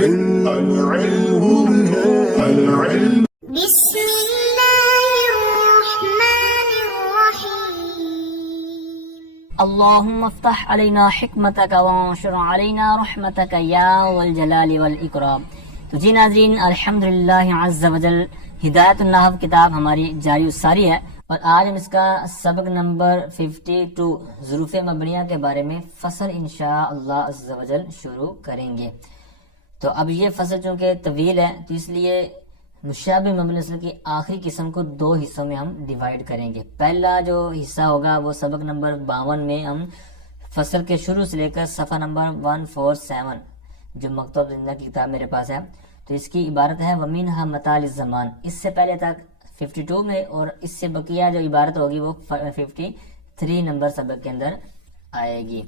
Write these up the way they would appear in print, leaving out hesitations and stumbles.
العلم. بسم الله الرحمن الرحيم. اللهم افتح علينا حکمتک وانشر علينا رحمتک یا ذا الجلال والاکرام. تو جی ناظرین، الحمدللہ عز وجل ہدایت النحو کتاب ہماری جاری و ساری ہے، اور آج ہم اس کا سبق نمبر 52 ظروف مبنیہ کے بارے میں فصل انشاءاللہ عز وجل شروع کریں گے. تو اب یہ فصل چونکہ طویل ہے تو اس لیے مشابہ مبنی اصل کی آخری قسم کو 2 حصوں میں ہم ڈیوائیڈ کریں گے. پہلا جو حصہ ہوگا وہ سبق نمبر 52 میں ہم فصل کے شروع سے لے کر صفحہ نمبر 147 جو مکتوب زندہ کی کتاب میرے پاس ہے، تو اس کی عبارت ہے وَمِنْهَا مَطَالِ الزَّمَانِ. اس سے پہلے تک 52 میں، اور اس سے بقیہ جو عبارت ہوگی وہ 53 نمبر سبق کے اندر آئے گی.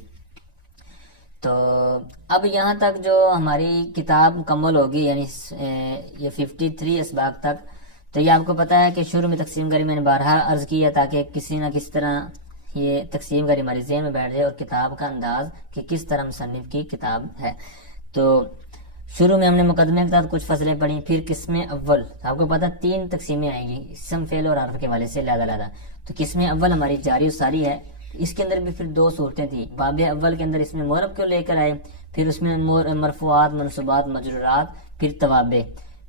تو اب یہاں تک جو ہماری کتاب مکمل ہوگی، یعنی یہ 53 اسباق تک، تو یہ آپ کو پتہ ہے کہ شروع میں تقسیم کاری میں نے بارہا عرض کیا تاکہ کسی نہ کسی طرح یہ تقسیم کاری ہمارے ذہن میں بیٹھ جائے اور کتاب کا انداز کہ کس طرح مصنف کی کتاب ہے. تو شروع میں ہم نے مقدمے کے ساتھ کچھ فصلیں پڑھی، پھر قسم اول، آپ کو پتہ 3 تقسیمیں آئیں گی اسم فعل اور حرف کے حوالے سے لہذا. تو قسم اول ہماری جاری و ساری ہے. اس کے اندر بھی پھر 2 صورتیں تھیں. باب اول کے اندر اس میں معرب کو لے کر آئے، پھر اس میں مرفوعات، منصوبات، مجرورات، پھر توابع.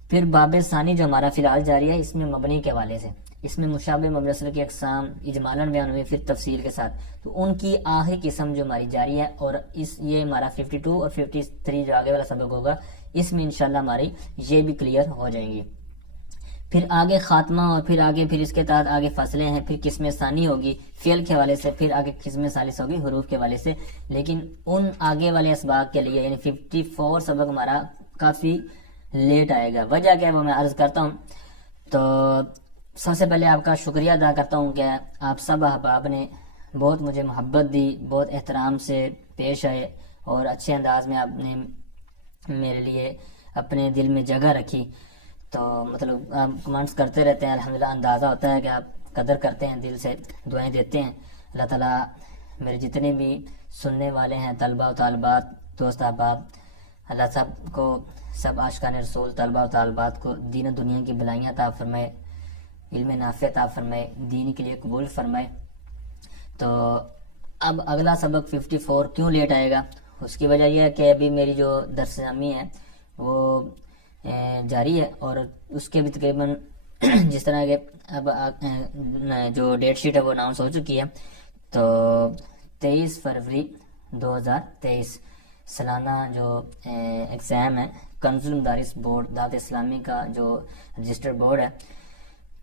پھر باب ثانی جو ہمارا فی الحال جاری ہے اس میں مبنی کے حوالے سے، اس میں مشابہ مبنی اصل کی اقسام اجمالاً بیان ہوئے، پھر تفصیل کے ساتھ. تو ان کی آخری قسم جو ہماری جاری ہے، اور یہ ہمارا 52 اور 53 جو آگے والا سبق ہوگا اس میں انشاءاللہ ہماری یہ بھی کلیئر ہو جائیں گی. پھر آگے خاتمہ، اور پھر اس کے تحت آگے فصلیں ہیں، پھر قسم ثانی ہوگی فعل کے حوالے سے، پھر آگے قسم ثالث ہوگی حروف کے حوالے سے. لیکن ان آگے والے اسباق کے لیے یعنی 54 سبق ہمارا کافی لیٹ آئے گا. وجہ کیا ہے وہ میں عرض کرتا ہوں. تو سب سے پہلے آپ کا شکریہ ادا کرتا ہوں کہ آپ سب احباب نے بہت مجھے محبت دی، بہت احترام سے پیش آئے، اور اچھے انداز میں آپ نے میرے لیے اپنے دل میں جگہ رکھی. تو مطلب آپ کمنٹس کرتے رہتے ہیں، الحمدللہ اندازہ ہوتا ہے کہ آپ قدر کرتے ہیں، دل سے دعائیں دیتے ہیں. اللہ تعالیٰ میرے جتنے بھی سننے والے ہیں طلبہ و طالبات، دوست احباب، اللہ سب کو، سب عاشقان رسول طلبہ و طالبات کو دین و دنیا کی بلائیاں عطا فرمائے، علم نافع عطا فرمائے، دین کے لیے قبول فرمائے. تو اب اگلا سبق 54 کیوں لیٹ آئے گا؟ اس کی وجہ یہ ہے کہ ابھی میری جو درس نامی ہے وہ جاری ہے، اور اس کے بھی تقریباً جس طرح کہ اب جو ڈیٹ شیٹ ہے وہ اناؤنس ہو چکی ہے. تو 23 فروری 2023 سالانہ جو ایگزام ہے کنز المدارس بورڈ دعوت اسلامی کا جو رجسٹر بورڈ ہے،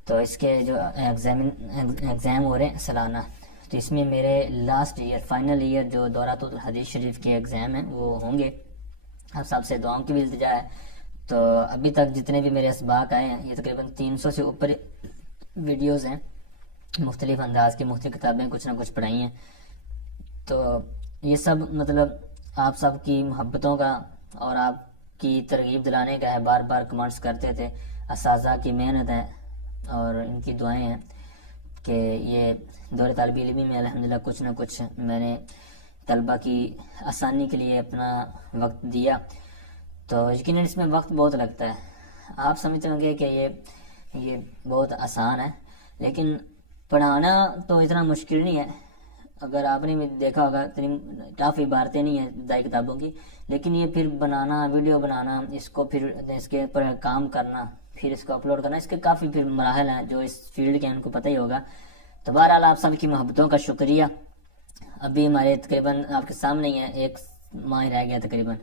تو اس کے جو ایگزام ہو رہے ہیں سالانہ، تو اس میں میرے لاسٹ ایئر فائنل ایئر جو دورات الحدیث شریف کے ایگزام ہیں وہ ہوں گے. اب سب سے دعاؤں کی بھی التجا ہے. تو ابھی تک جتنے بھی میرے اسباق آئے ہیں یہ تقریباً 300 سے اوپر ویڈیوز ہیں، مختلف انداز کی مختلف کتابیں کچھ نہ کچھ پڑھائی ہیں. تو یہ سب مطلب آپ سب کی محبتوں کا اور آپ کی ترغیب دلانے کا ہے. بار بار کمنٹس کرتے تھے، اساتذہ کی محنت ہے اور ان کی دعائیں ہیں کہ یہ دور طالب علمی میں الحمدللہ کچھ نہ کچھ میں نے طلبہ کی آسانی کے لیے اپنا وقت دیا. تو یقیناً اس میں وقت بہت لگتا ہے. آپ سمجھتے ہوں گے کہ یہ بہت آسان ہے، لیکن پڑھانا تو اتنا مشکل نہیں ہے. اگر آپ نے بھی دیکھا ہوگا اتنی ٹف عبارتیں نہیں ہیں ابتدائی کتابوں کی، لیکن یہ پھر بنانا، ویڈیو بنانا، اس کو پھر اس کے پر کام کرنا، پھر اس کو اپلوڈ کرنا، اس کے کافی پھر مراحل ہیں جو اس فیلڈ کے ہیں ان کو پتہ ہی ہوگا. تو بہرحال آپ سب کی محبتوں کا شکریہ. ابھی ہمارے تقریباً آپ کے سامنے ہی ہے 1 ماہ رہ گیا تقریباً،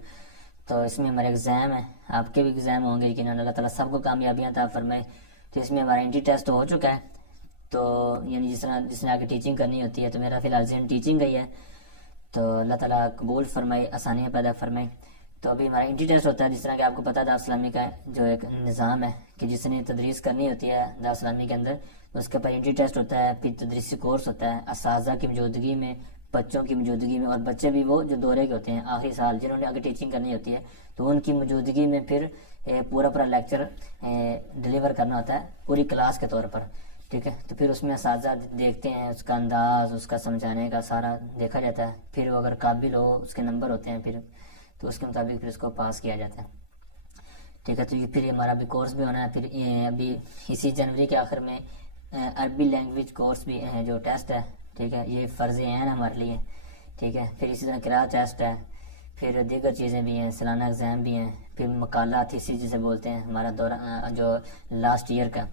تو اس میں ہمارے ایگزام ہیں، آپ کے بھی ایگزام ہوں گے لیکن اللہ تعالیٰ سب کو کامیابیاں عطا فرمائے. تو اس میں ہمارا انٹری ٹیسٹ ہو چکا ہے. تو یعنی جس نے آگے ٹیچنگ کرنی ہوتی ہے، تو میرا فی الحال ذہن ٹیچنگ گئی ہے، تو اللہ تعالیٰ قبول فرمائے، آسانیاں پیدا فرمائے. تو ابھی ہمارا انٹری ٹیسٹ ہوتا ہے، جس طرح کہ آپ کو پتہ ہے دعوت اسلامی کا جو ایک نظام ہے کہ جس نے تدریس کرنی ہوتی ہے دعوت اسلامی کے اندر، تو اس کے اوپر انٹری ٹیسٹ ہوتا ہے، پھر تدریسی کورس ہوتا ہے اساتذہ کی موجودگی میں، بچوں کی موجودگی میں، اور بچے بھی وہ جو دورے کے ہوتے ہیں آخری سال جنہوں نے آگے ٹیچنگ کرنی ہوتی ہے، تو ان کی موجودگی میں پھر پورا لیکچر ڈیلیور کرنا ہوتا ہے پوری کلاس کے طور پر. ٹھیک ہے، تو پھر اس میں اساتذہ دیکھتے ہیں، اس کا انداز، اس کا سمجھانے کا سارا دیکھا جاتا ہے. پھر وہ اگر قابل ہو، اس کے نمبر ہوتے ہیں پھر، تو اس کے مطابق پھر اس کو پاس کیا جاتا ہے. ٹھیک ہے. تو یہ پھر ہمارا ابھی کورس بھی ہونا ہے. پھر ابھی اسی جنوری کے آخر میں عربی لینگویج کورس بھی جو ٹیسٹ ہے, ٹھیک ہے, یہ فرض عین ہمارے لیے, ٹھیک ہے. پھر اسی طرح قراءت ٹیسٹ ہے, پھر دیگر چیزیں بھی ہیں, سالانہ ایگزام بھی ہیں, پھر مقالہ تھیسس جسے بولتے ہیں ہمارا دورہ جو لاسٹ ایئر کا,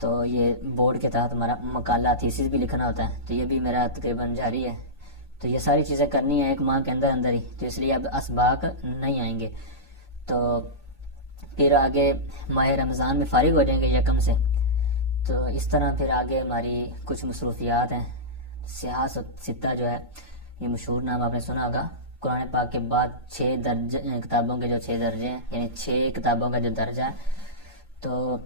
تو یہ بورڈ کے تحت ہمارا مقالہ تھیسس بھی لکھنا ہوتا ہے. تو یہ بھی میرا تقریباً جاری ہے. تو یہ ساری چیزیں کرنی ہیں ایک ماہ کے اندر اندر ہی, تو اس لیے اب اسباق نہیں آئیں گے. تو پھر آگے ماہ رمضان میں فارغ ہو جائیں گے یکم سے. تو اس طرح پھر آگے ہماری کچھ مصروفیات ہیں. سیاست ستہ جو ہے یہ مشہور نام آپ نے سنا ہوگا. قرآن پاک کے بعد 6 کتابوں کے جو 6 درجے ہیں, یعنی 6 کتابوں کا جو درجہ ہے, تو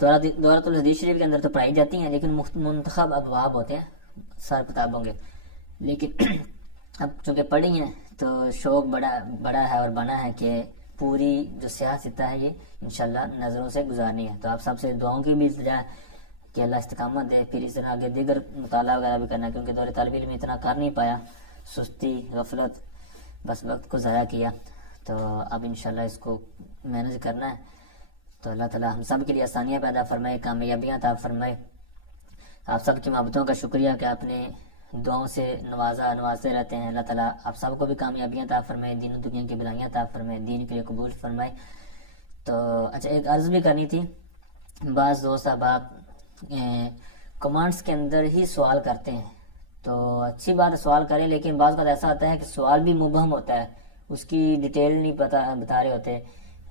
دورۃ الحدیث شریف کے اندر تو پڑھائی جاتی ہیں, لیکن منتخب ابواب ہوتے ہیں سر کتابوں کے. لیکن اب چونکہ پڑھی ہیں تو شوق بڑا ہے اور بنا ہے کہ پوری جو سیاست ہے یہ انشاءاللہ نظروں سے گزارنی ہے. تو آپ سب سے دعاؤں کی بھی التجا ہے کہ اللہ استقامت دے. پھر اس طرح آگے دیگر مطالعہ وغیرہ بھی کرنا ہے, کیونکہ دور طالب علم اتنا کر نہیں پایا, سستی غفلت, بس وقت کو ضائع کیا. تو اب انشاءاللہ اس کو مینج کرنا ہے. تو اللہ تعالیٰ ہم سب کے لیے آسانیاں پیدا فرمائے, کامیابیاں عطا فرمائے. آپ سب کی محبتوں کا شکریہ کہ آپ نے دعاؤں سے نوازتے رہتے ہیں. اللہ تعالیٰ آپ سب کو بھی کامیابیاں عطا فرمائے, دین و دنیا کی بھلائیاں عطا فرمائے, دین کے لیے قبول فرمائے. تو اچھا, ایک عرض بھی کرنی تھی. بعض دوست احباب کمنٹس کے اندر ہی سوال کرتے ہیں, تو اچھی بات ہے سوال کریں, لیکن بعض بات ایسا ہوتا ہے کہ سوال بھی مبہم ہوتا ہے, اس کی ڈیٹیل نہیں بتا رہے ہوتے,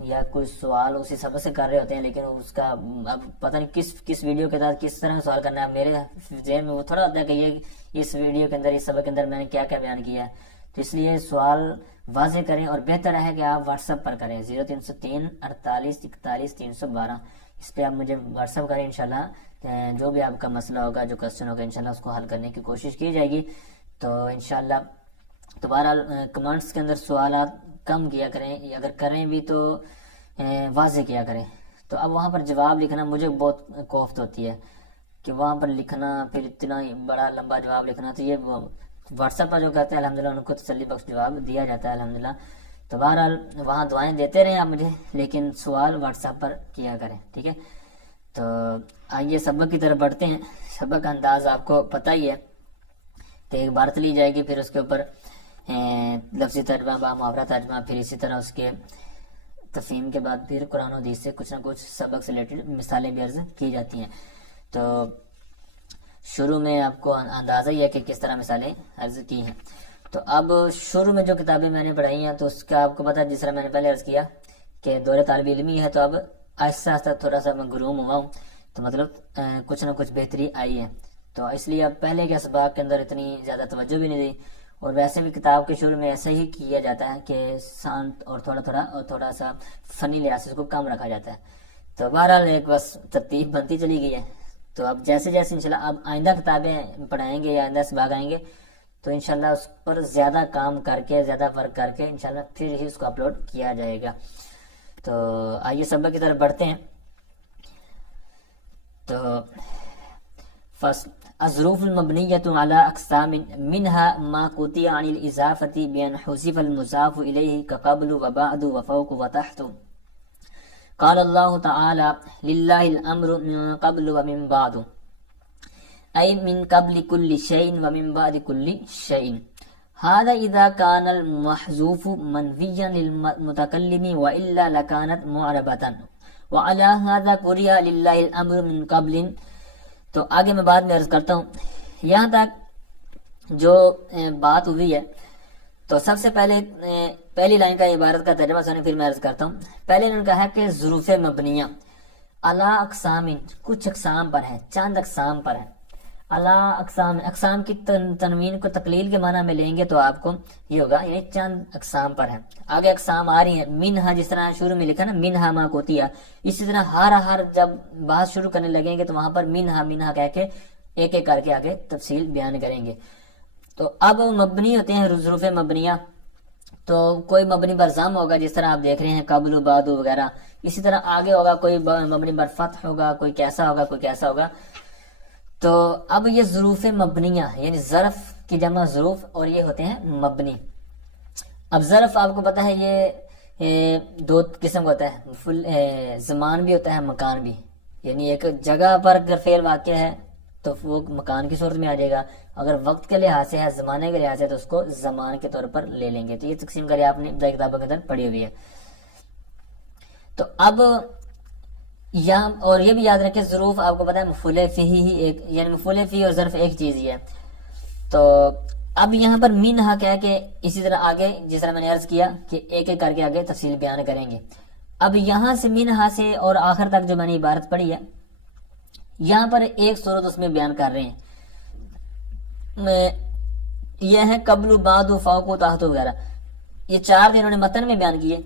یا کوئی سوال اسی سبق سے کر رہے ہوتے ہیں, لیکن اس کا اب پتہ نہیں کس ویڈیو کے تحت کس طرح سوال کرنا ہے. میرے ذہن میں وہ تھوڑا ہوتا ہے کہ یہ اس ویڈیو کے اندر, اس سبق کے اندر میں نے کیا کیا بیان کیا ہے. تو اس لیے سوال واضح کریں, اور بہتر ہے کہ آپ واٹس ایپ پر کریں 0303 48 41 312. اس پہ آپ مجھے واٹس ایپ کریں. انشاءاللہ جو بھی آپ کا مسئلہ ہوگا, جو کوسچن ہوگا, انشاءاللہ اس کو حل کرنے کی کوشش کی جائے گی. تو انشاءاللہ تو بہرحال کمنٹس کے اندر سوالات کم کیا کریں, اگر کریں بھی تو واضح کیا کریں. تو اب وہاں پر جواب لکھنا مجھے بہت کوفت ہوتی ہے کہ وہاں پر لکھنا, پھر اتنا بڑا لمبا جواب لکھنا. تو یہ واٹس ایپ پر جو کہتے ہیں الحمدللہ ان کو تسلی بخش جواب دیا جاتا ہے الحمدللہ. تو بہرحال وہاں دعائیں دیتے رہیں آپ مجھے, لیکن سوال واٹس ایپ پر کیا کریں, ٹھیک ہے. تو آئیے سبق کی طرف بڑھتے ہیں. سبق کا انداز آپ کو پتہ ہی ہے کہ ایک عبارت لی جائے گی, پھر اس کے اوپر لفظی ترجمہ, با محاورہ ترجمہ, پھر اسی طرح اس کے تفہیم کے بعد پھر قرآن و حدیث سے کچھ نہ کچھ سبق سے ریلیٹڈ مثالیں بھی عرض کی جاتی ہیں. تو شروع میں آپ کو اندازہ ہی ہے کہ کس طرح مثالیں عرض کی ہیں. تو اب شروع میں جو کتابیں میں نے پڑھائی ہیں تو اس کا آپ کو پتہ ہے, جس طرح میں نے پہلے عرض کیا کہ دور طالب علمی ہے, تو اب آہستہ آہستہ تھوڑا سا میں گروم ہوا ہوں, تو مطلب کچھ نہ کچھ بہتری آئی ہے. تو اس لیے اب پہلے کے اسباق کے اندر اتنی زیادہ توجہ بھی نہیں دی, اور ویسے بھی کتاب کے شروع میں ایسا ہی کیا جاتا ہے کہ سانت اور تھوڑا سا فنی لحاظ سے اس کو کم رکھا جاتا ہے. تو بہرحال ایک بس ترتیب بنتی چلی گئی ہے. تو اب جیسے انشاءاللہ اب آئندہ کتابیں پڑھائیں گے یا آئندہ اسباق آئیں گے, تو انشاءاللہ اس پر زیادہ کام کر کے, زیادہ ورک کر کے انشاءاللہ پھر ہی اس کو اپلوڈ کیا جائے گا. تو آئیے سبق کی طرف بڑھتے ہیں. تو فصل الظروف المبنیۃ علی اقسام منها ما قطع عن الاضافۃ بان حذف المضاف الیہ كقبل وبعد وفوق وتحت. قال اللہ تعالی للہ الامر من قبل ومن بعد, ای من قبل كل شیء ومن بعد كل شیء. هذا اذا كان المحذوف منفيا للمتكلم والا لكانت معربة وعلى هذا قرئ للہ الامر من قبل. تو آگے میں بعد میں عرض کرتا ہوں. یہاں تک جو بات ہوئی ہے, تو سب سے پہلی لائن کا عبارت کا ترجمہ سنیں, پھر میں عرض کرتا ہوں. پہلے انہوں نے کہا ہے کہ ظروف مبنیہ علی اقسام, کچھ اقسام پر ہیں, چند اقسام پر ہیں. علی اقسام, اقسام کی تنوین کو تقلیل کے معنی میں لیں گے تو آپ کو یہ ہوگا, یعنی چند اقسام پر ہیں. آگے اقسام آ رہی ہیں. منہا, جس طرح شروع میں لکھا نا منہا ما قطع, اسی طرح ہر جب بات شروع کرنے لگیں گے تو وہاں پر منہا کہہ کے ایک ایک کر کے آگے تفصیل بیان کریں گے. تو اب مبنی ہوتے ہیں ظروف مبنیہ. تو کوئی مبنی بر ضم ہوگا, جس طرح آپ دیکھ رہے ہیں قبل بعد وغیرہ. اسی طرح آگے ہوگا کوئی مبنی بر فتح ہوگا, کوئی کیسا ہوگا, کوئی کیسا ہوگا. تو اب یہ ظروف مبنیہ یعنی ظرف کی جمع ظروف, اور یہ ہوتے ہیں مبنی. اب ظرف آپ کو پتہ ہے یہ دو قسم کا ہوتا ہے، فل زمان بھی ہوتا ہے، مکان بھی. یعنی ایک جگہ پر اگر فعل واقع ہے تو وہ مکان کی صورت میں آ جائے گا، اگر وقت کے لحاظ سے ہے، زمانے کے لحاظ سے، تو اس کو زمان کے طور پر لے لیں گے. تو یہ تقسیم کری آپ نے ابتدائی کتابوں کے اندر پڑھی ہوئی ہے. تو اب یہاں اور یہ بھی یاد رکھیں، ظروف آپ کو پتا ہے مفعول فی ہی ایک، یعنی مفعول فی اور ظرف ایک چیز ہی ہے. تو اب یہاں پر منہا کیا ہے کہ اسی طرح آگے جس طرح میں نے عرض کیا کہ ایک ایک کر کے آگے تفصیل بیان کریں گے. اب یہاں سے منہا سے اور آخر تک جو میں نے عبارت پڑھی ہے، یہاں پر ایک صورت اس میں بیان کر رہے ہیں. یہ ہے قبل، بعد، فوق، تحت وغیرہ. یہ چار انہوں نے متن میں بیان کیے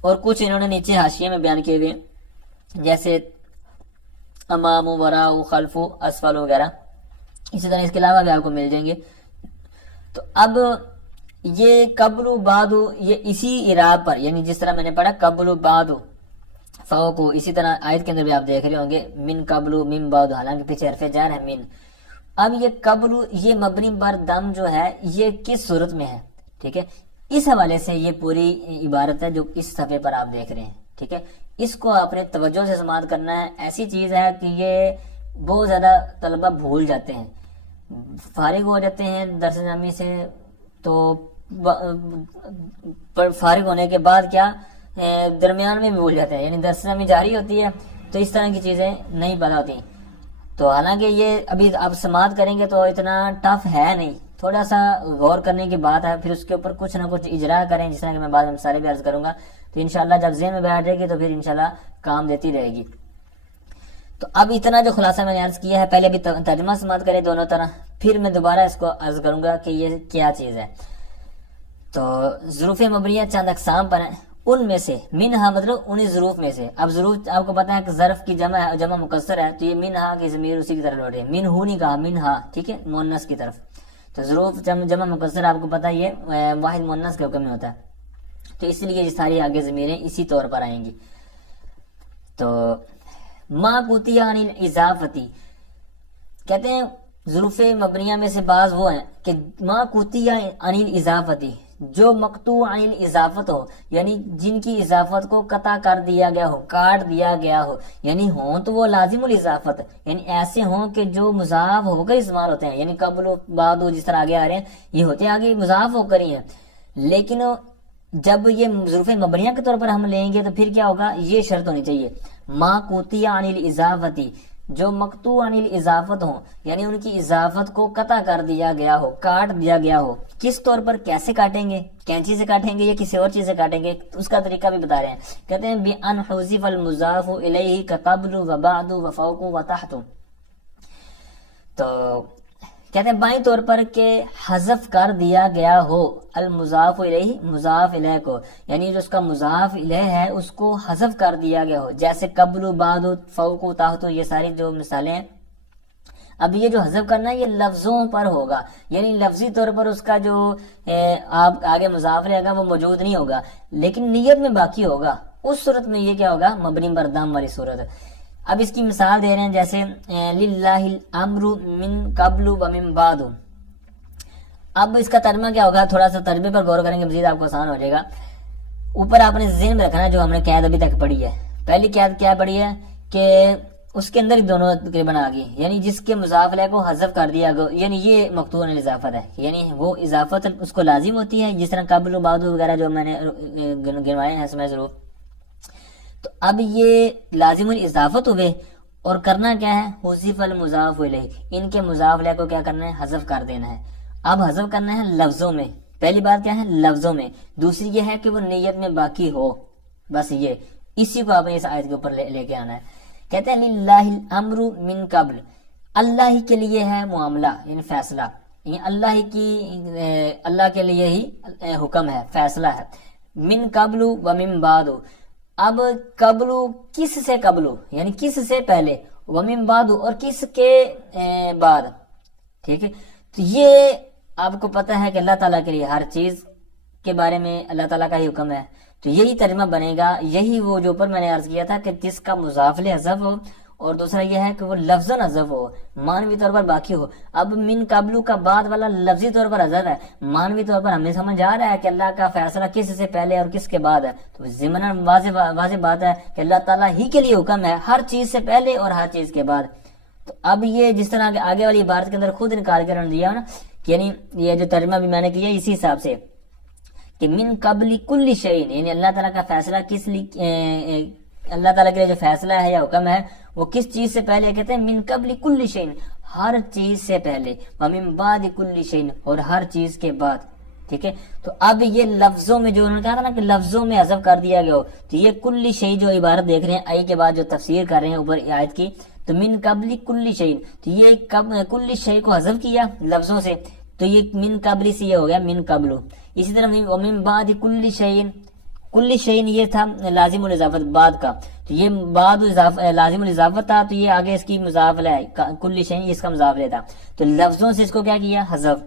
اور کچھ انہوں نے نیچے حاشیے میں بیان کیے ہوئے ہیں، جیسے امام، وراء، خلف، اسفل وغیرہ. اسی طرح اس کے علاوہ بھی آپ کو مل جائیں گے. تو اب یہ قبل بعد یہ اسی اعراب پر، یعنی جس طرح میں نے پڑھا قبل بعد فوق، اسی طرح آیت کے اندر بھی آپ دیکھ رہے ہوں گے من قبل من بعد، حالانکہ پیچھے حرف جار ہے من. اب یہ قبل، یہ مبنی بر دم جو ہے، یہ کس صورت میں ہے؟ ٹھیک ہے، اس حوالے سے یہ پوری عبارت ہے جو اس صفحے پر آپ دیکھ رہے ہیں. ٹھیک ہے، اس کو آپ نے توجہ سے سماعت کرنا ہے. ایسی چیز ہے کہ یہ بہت زیادہ طلبہ بھول جاتے ہیں، فارغ ہو جاتے ہیں درس نامی سے، تو فارغ ہونے کے بعد کیا درمیان میں بھی بھول جاتے ہیں، یعنی درس نامی جاری ہوتی ہے تو اس طرح کی چیزیں نہیں پتہ ہوتی. تو حالانکہ یہ ابھی آپ سماعت کریں گے تو اتنا ٹف ہے نہیں، تھوڑا سا غور کرنے کی بات ہے، پھر اس کے اوپر کچھ نہ کچھ اجرا کریں، جس طرح کہ میں بعد میں مثالیں بھی عرض کروں گا. تو انشاءاللہ جب ذہن میں بیٹھ جائے گی تو پھر انشاءاللہ کام دیتی رہے گی. تو اب اتنا جو خلاصہ میں نے عرض کیا ہے، پہلے بھی ترجمہ سماعت کریں دونوں طرح، پھر میں دوبارہ اس کو عرض کروں گا کہ یہ کیا چیز ہے. تو ظروف مبنیہ چند اقسام پر ہیں، ان میں سے منہا مطلب انہی ظروف میں سے. اب ظروف آپ کو پتا ہے کہ ظرف کی جمع مکسر ہے، تو یہ منہا کی ضمیر اسی کی طرف لوٹ ہے، منہو نہیں کہا، منہا. ٹھیک ہے، مؤنث کی طرف. تو ظروف جمع مکسر آپ کو پتا یہ واحد مؤنث کے حکم میں ہوتا ہے، تو اس لیے یہ ساری آگے ضمیریں اسی طور پر آئیں گی. تو ما قوتیہ عن الاضافتی، کہتے ہیں ظروف مبنیہ میں سے بعض وہ ہیں کہ ما قوتیہ عن الاضافتی، جو مقطوع عن الاضافت ہو، یعنی جن کی اضافت کو قطع کر دیا گیا ہو، کاٹ دیا گیا ہو، یعنی ہوں تو وہ لازم الاضافت، یعنی ایسے ہوں کہ جو مضاف ہو کر استعمال ہوتے ہیں، یعنی قبل و بعد جس طرح آگے آ رہے ہیں یہ ہوتے ہیں آگے مضاف ہو کر ہی ہیں. لیکن جب یہ ظروف مبنیہ کے طور پر ہم لیں گے تو پھر کیا ہوگا، یہ شرط ہونی چاہیے ما قوتیہ عن الاضافتی، جو مقطوع عن الاضافت ہوں، یعنی ان کی اضافت کو قطع کر دیا گیا ہو، کاٹ دیا گیا ہو. کس طور پر، کیسے کاٹیں گے؟ کینچی سے کاٹیں گے یا کسی اور چیز سے کاٹیں گے؟ اس کا طریقہ بھی بتا رہے ہیں. کہتے ہیں بِأَنْ حُذِفَ الْمُضَافُ إِلَيْهِ كَقَبْلُ وَبَعْدُ وَفَوْقُ وَتَحْتُ. تو کہتے ہیں بائیں طور پر کہ حذف کر دیا گیا ہو المضاف الیہ، مضاف الیہ کو، یعنی جو اس کا مضاف الیہ ہے اس کو حذف کر دیا گیا ہو، جیسے قبل، بعد، فوق، تحت، یہ ساری جو مثالیں ہیں. اب یہ جو حذف کرنا ہے یہ لفظوں پر ہوگا، یعنی لفظی طور پر اس کا جو آپ آگے مضاف رہے گا وہ موجود نہیں ہوگا، لیکن نیت میں باقی ہوگا. اس صورت میں یہ کیا ہوگا، مبنی بردام والی صورت. اب اس کی مثال دے رہے ہیں، جیسے للہ الامر من قبل ومن بعد. اب اس کا ترجمہ کیا ہوگا، تھوڑا سا ترجمے پر غور کریں گے مزید آپ کو آسان ہو جائے گا. اوپر آپ نے ذہن میں رکھنا ہے جو ہم نے قید ابھی تک پڑھی ہے. پہلی قید کیا پڑھی ہے کہ اس کے اندر ہی دونوں تقریباً آ گئی، یعنی جس کے مضاف الیہ کو حذف کر دیا گیا، یعنی یہ مقطوع عن الاضافت ہے، یعنی وہ اضافت اس کو لازم ہوتی ہے، جس طرح قبل و بعد وغیرہ جو میں نے گنوائے ہیں سمجھ ضرور. تو اب یہ لازم الاضافت ہوئے اور کرنا کیا ہے، حذف المضاف الیہ، ان کے مضاف الیہ کو کیا کرنا ہے، حذف کر دینا ہے. اب حذف کرنا ہے لفظوں میں. پہلی بات کیا ہے، لفظوں میں. دوسری یہ ہے کہ وہ نیت میں باقی ہو، بس یہ اسی کو آپ نے اس آیت کے اوپر لے کے آنا ہے. کہتے ہیں للہ الامر من قبل، اللہ ہی کے لیے ہے معاملہ، یعنی فیصلہ، یعنی اللہ کے لیے ہی حکم ہے، فیصلہ ہے. من قبل و من بعد، اب قبل کس سے، قبل یعنی کس سے پہلے، ومن بعد اور کس کے بعد. ٹھیک ہے، تو یہ آپ کو پتہ ہے کہ اللہ تعالیٰ کے لیے ہر چیز کے بارے میں اللہ تعالیٰ کا ہی حکم ہے. تو یہی ترجمہ بنے گا، یہی وہ جو اوپر میں نے عرض کیا تھا کہ جس کا مضاف الیہ حذف ہو اور دوسرا یہ ہے کہ وہ لفظاً حذف ہو، معنوی طور پر باقی ہو۔ اب من قبلو کا بعد والا لفظی طور پر حذف ہے، معنوی طور پر ہمیں سمجھ آ رہا ہے کہ اللہ کا فیصلہ کس سے پہلے اور کس کے بعد ہے، تو ضمناً واضح بات ہے کہ اللہ تعالیٰ ہی کے لیے حکم ہے ہر چیز سے پہلے اور ہر چیز کے بعد۔ تو اب یہ جس طرح کہ آگے والی عبارت کے اندر خود انکار کرنے دیا نا، یعنی یہ جو ترجمہ بھی میں نے کیا اسی حساب سے کہ من قبل کل شیء، یعنی اللہ تعالیٰ کا فیصلہ کس لیے، اللہ تعالیٰ کے لیے جو فیصلہ ہے یا حکم ہے وہ کس چیز سے پہلے، کہتے ہیں من قبل کل شیء، ہر چیز سے پہلے، ومن بعد کل شیء، اور ہر چیز کے بعد۔ ٹھیک ہے، تو اب یہ لفظوں میں جو انہوں نے کہا تھا نا کہ لفظوں میں حذف کر دیا گیا ہو، تو یہ کل شیء جو عبارت دیکھ رہے ہیں آئی کے بعد جو تفسیر کر رہے ہیں اوپر آیت کی، تو من قبل کل شیء، تو یہ کل شیء کو حذف کیا لفظوں سے، تو یہ من قبل سے یہ ہو گیا من قبل۔ اسی طرح ومن بعد کل شیء، کل شیء یہ تھا لازم الاضافت بعد کا، تو یہ بعد لازم الاضافت تھا، تو یہ آگے اس کی مضاف ہے، کل شیء اس کا مضاف تھا، تو لفظوں سے اس کو کیا کیا حذف،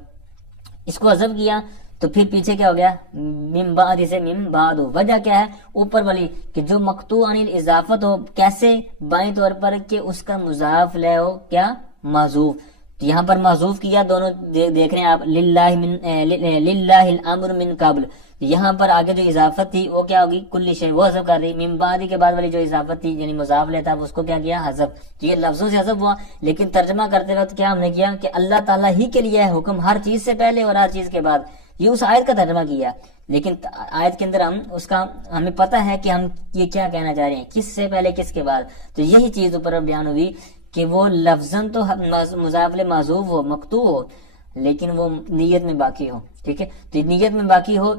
اس کو حذف کیا، تو پھر پیچھے کیا ہو گیا من بعد سے من بعد ہو۔ وجہ کیا ہے اوپر والی کہ جو مقطوع عن الاضافت ہو، کیسے بائیں طور پر کہ اس کا مضاف لے ہو کیا محذوف، تو یہاں پر محذوف کیا، دونوں دیکھ رہے ہیں آپ، للہ الامر من قبل، یہاں پر آگے جو اضافت تھی وہ کیا ہوگی کل شیء، وہ حذف کر رہی، من بعد کے بعد والی جو اضافت تھی یعنی مضاف لیتا اس کو کیا کیا حذف، تو یہ لفظوں سے حذف ہوا، لیکن ترجمہ کرتے وقت کیا ہم نے کیا کہ اللہ تعالیٰ ہی کے لیے ہے حکم ہر چیز سے پہلے اور ہر چیز کے بعد، یہ اس آیت کا ترجمہ کیا، لیکن آیت کے اندر ہمیں پتہ ہے کہ ہم یہ کیا کہنا چاہ رہے ہیں، کس سے پہلے کس کے بعد، تو یہی چیز اوپر بیان ہوئی کہ وہ لفظاً تو مضاف محذوف ہو مقطوع ہو، لیکن وہ نیت میں باقی ہو۔ ٹھیک ہے، تو نیت میں باقی ہو،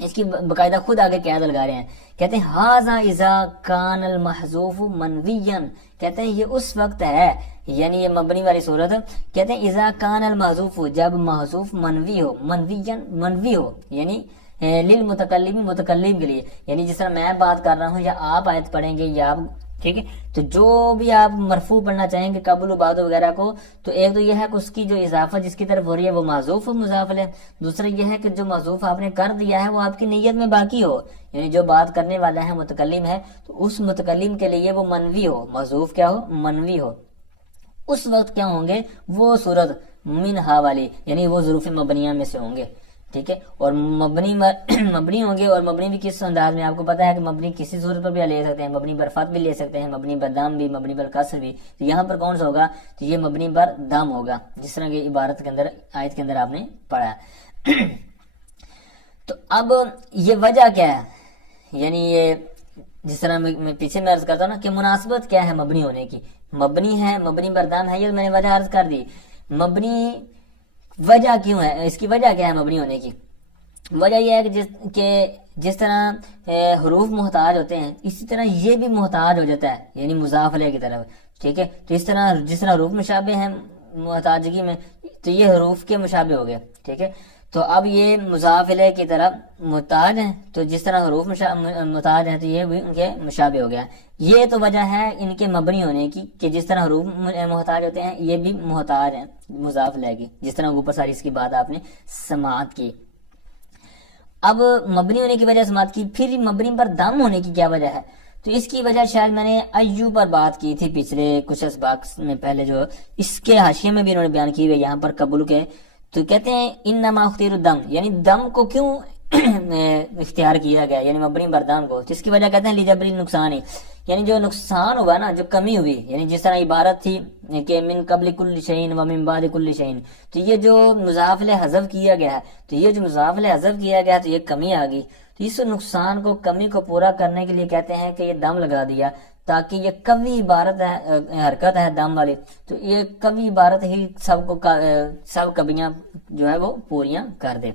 اس کی باقاعدہ خود آگے قاعدہ لگا رہے ہیں، کہتے ہیں ھذا اذا کان المحذوف منویا، کہتے ہیں یہ اس وقت ہے، یعنی یہ مبنی والی صورت، کہتے ہیں اذا کان المحذوف، جب محذوف منوی ہو، منوی ہو، یعنی للمتکلم، متکلم کے لیے، یعنی جس طرح میں بات کر رہا ہوں یا آپ آیت پڑھیں گے یا آپ، ٹھیک ہے، تو جو بھی آپ مرفوع پڑھنا چاہیں گے قبل و بعد وغیرہ کو، تو ایک تو یہ ہے کہ اس کی جو اضافت جس کی طرف ہو رہی ہے وہ معذوف و مضاف ہے، دوسرا یہ ہے کہ جو معذوف آپ نے کر دیا ہے وہ آپ کی نیت میں باقی ہو، یعنی جو بات کرنے والا ہے متکلم ہے تو اس متکلم کے لیے وہ منوی ہو، معذوف کیا ہو منوی ہو، اس وقت کیا ہوں گے وہ صورت منہا والی، یعنی وہ ظروف مبنیہ میں سے ہوں گے۔ ٹھیک ہے، اور مبنی ہوں گے، اور مبنی بھی کس انداز میں، آپ کو پتا ہے کہ مبنی کسی صورت پر بھی لے سکتے ہیں، مبنی بر فتح بھی لے سکتے ہیں، مبنی بر دام بھی، مبنی بر کسر بھی، تو یہاں پر کون سا ہوگا، تو یہ مبنی بر دام ہوگا، جس طرح کی عبارت کے اندر آیت کے اندر آپ نے پڑھا۔ تو اب یہ وجہ کیا ہے، یعنی یہ جس طرح میں پیچھے میں عرض کرتا ہوں نا کہ مناسبت کیا ہے مبنی ہونے کی، مبنی ہے، مبنی بر دام ہے، یہ میں نے وجہ عرض کر دی، مبنی وجہ کیوں ہے، اس کی وجہ کیا ہے مبنی ہونے کی، وجہ یہ ہے کہ جس طرح حروف محتاج ہوتے ہیں اسی طرح یہ بھی محتاج ہو جاتا ہے، یعنی مضاف علیہ کی طرف۔ ٹھیک ہے، تو اس طرح جس طرح حروف مشابہ ہیں محتاجگی میں، تو یہ حروف کے مشابہ ہو گئے۔ ٹھیک ہے، تو اب یہ مضاف علیہ کی طرف محتاج ہیں، تو جس طرح حروف محتاج ہیں تو یہ بھی ان کے مشابہ ہو گیا، یہ تو وجہ ہے ان کے مبنی ہونے کی کہ جس طرح حروف محتاج ہوتے ہیں یہ بھی محتاج ہیں مضاف علیہ کی، جس طرح اوپر ساری اس کی بات آپ نے سماعت کی۔ اب مبنی ہونے کی وجہ سماعت کی، پھر مبنی پر دم ہونے کی کیا وجہ ہے، تو اس کی وجہ شاید میں نے ایوب پر بات کی تھی پچھلے کچھ اسباق میں پہلے، جو اس کے حاشیے میں بھی انہوں نے بیان کی ہوئی یہاں پر قبول کے، تو کہتے ہیں انما اختیر الدم، یعنی دم کو کیوں اختیار کیا گیا، یعنی مبنی بردام کو، جس کی وجہ کہتے ہیں لجبری نقصان ہی، یعنی جو نقصان ہوا نا، جو کمی ہوئی، یعنی جس طرح عبارت تھی کہ من قبل کل شیء و من بعد کل شیء، تو یہ جو مضاف له حذف کیا گیا ہے، تو یہ جو مضاف له حذف کیا گیا تو یہ کمی آ گئی، تو اس نقصان کو کمی کو پورا کرنے کے لیے کہتے ہیں کہ یہ دم لگا دیا، تاکہ یہ قوی عبارت ہے، حرکت ہے دم والی، تو یہ قوی عبارت ہی سب کبیاں جو ہے وہ پوریاں کر دے۔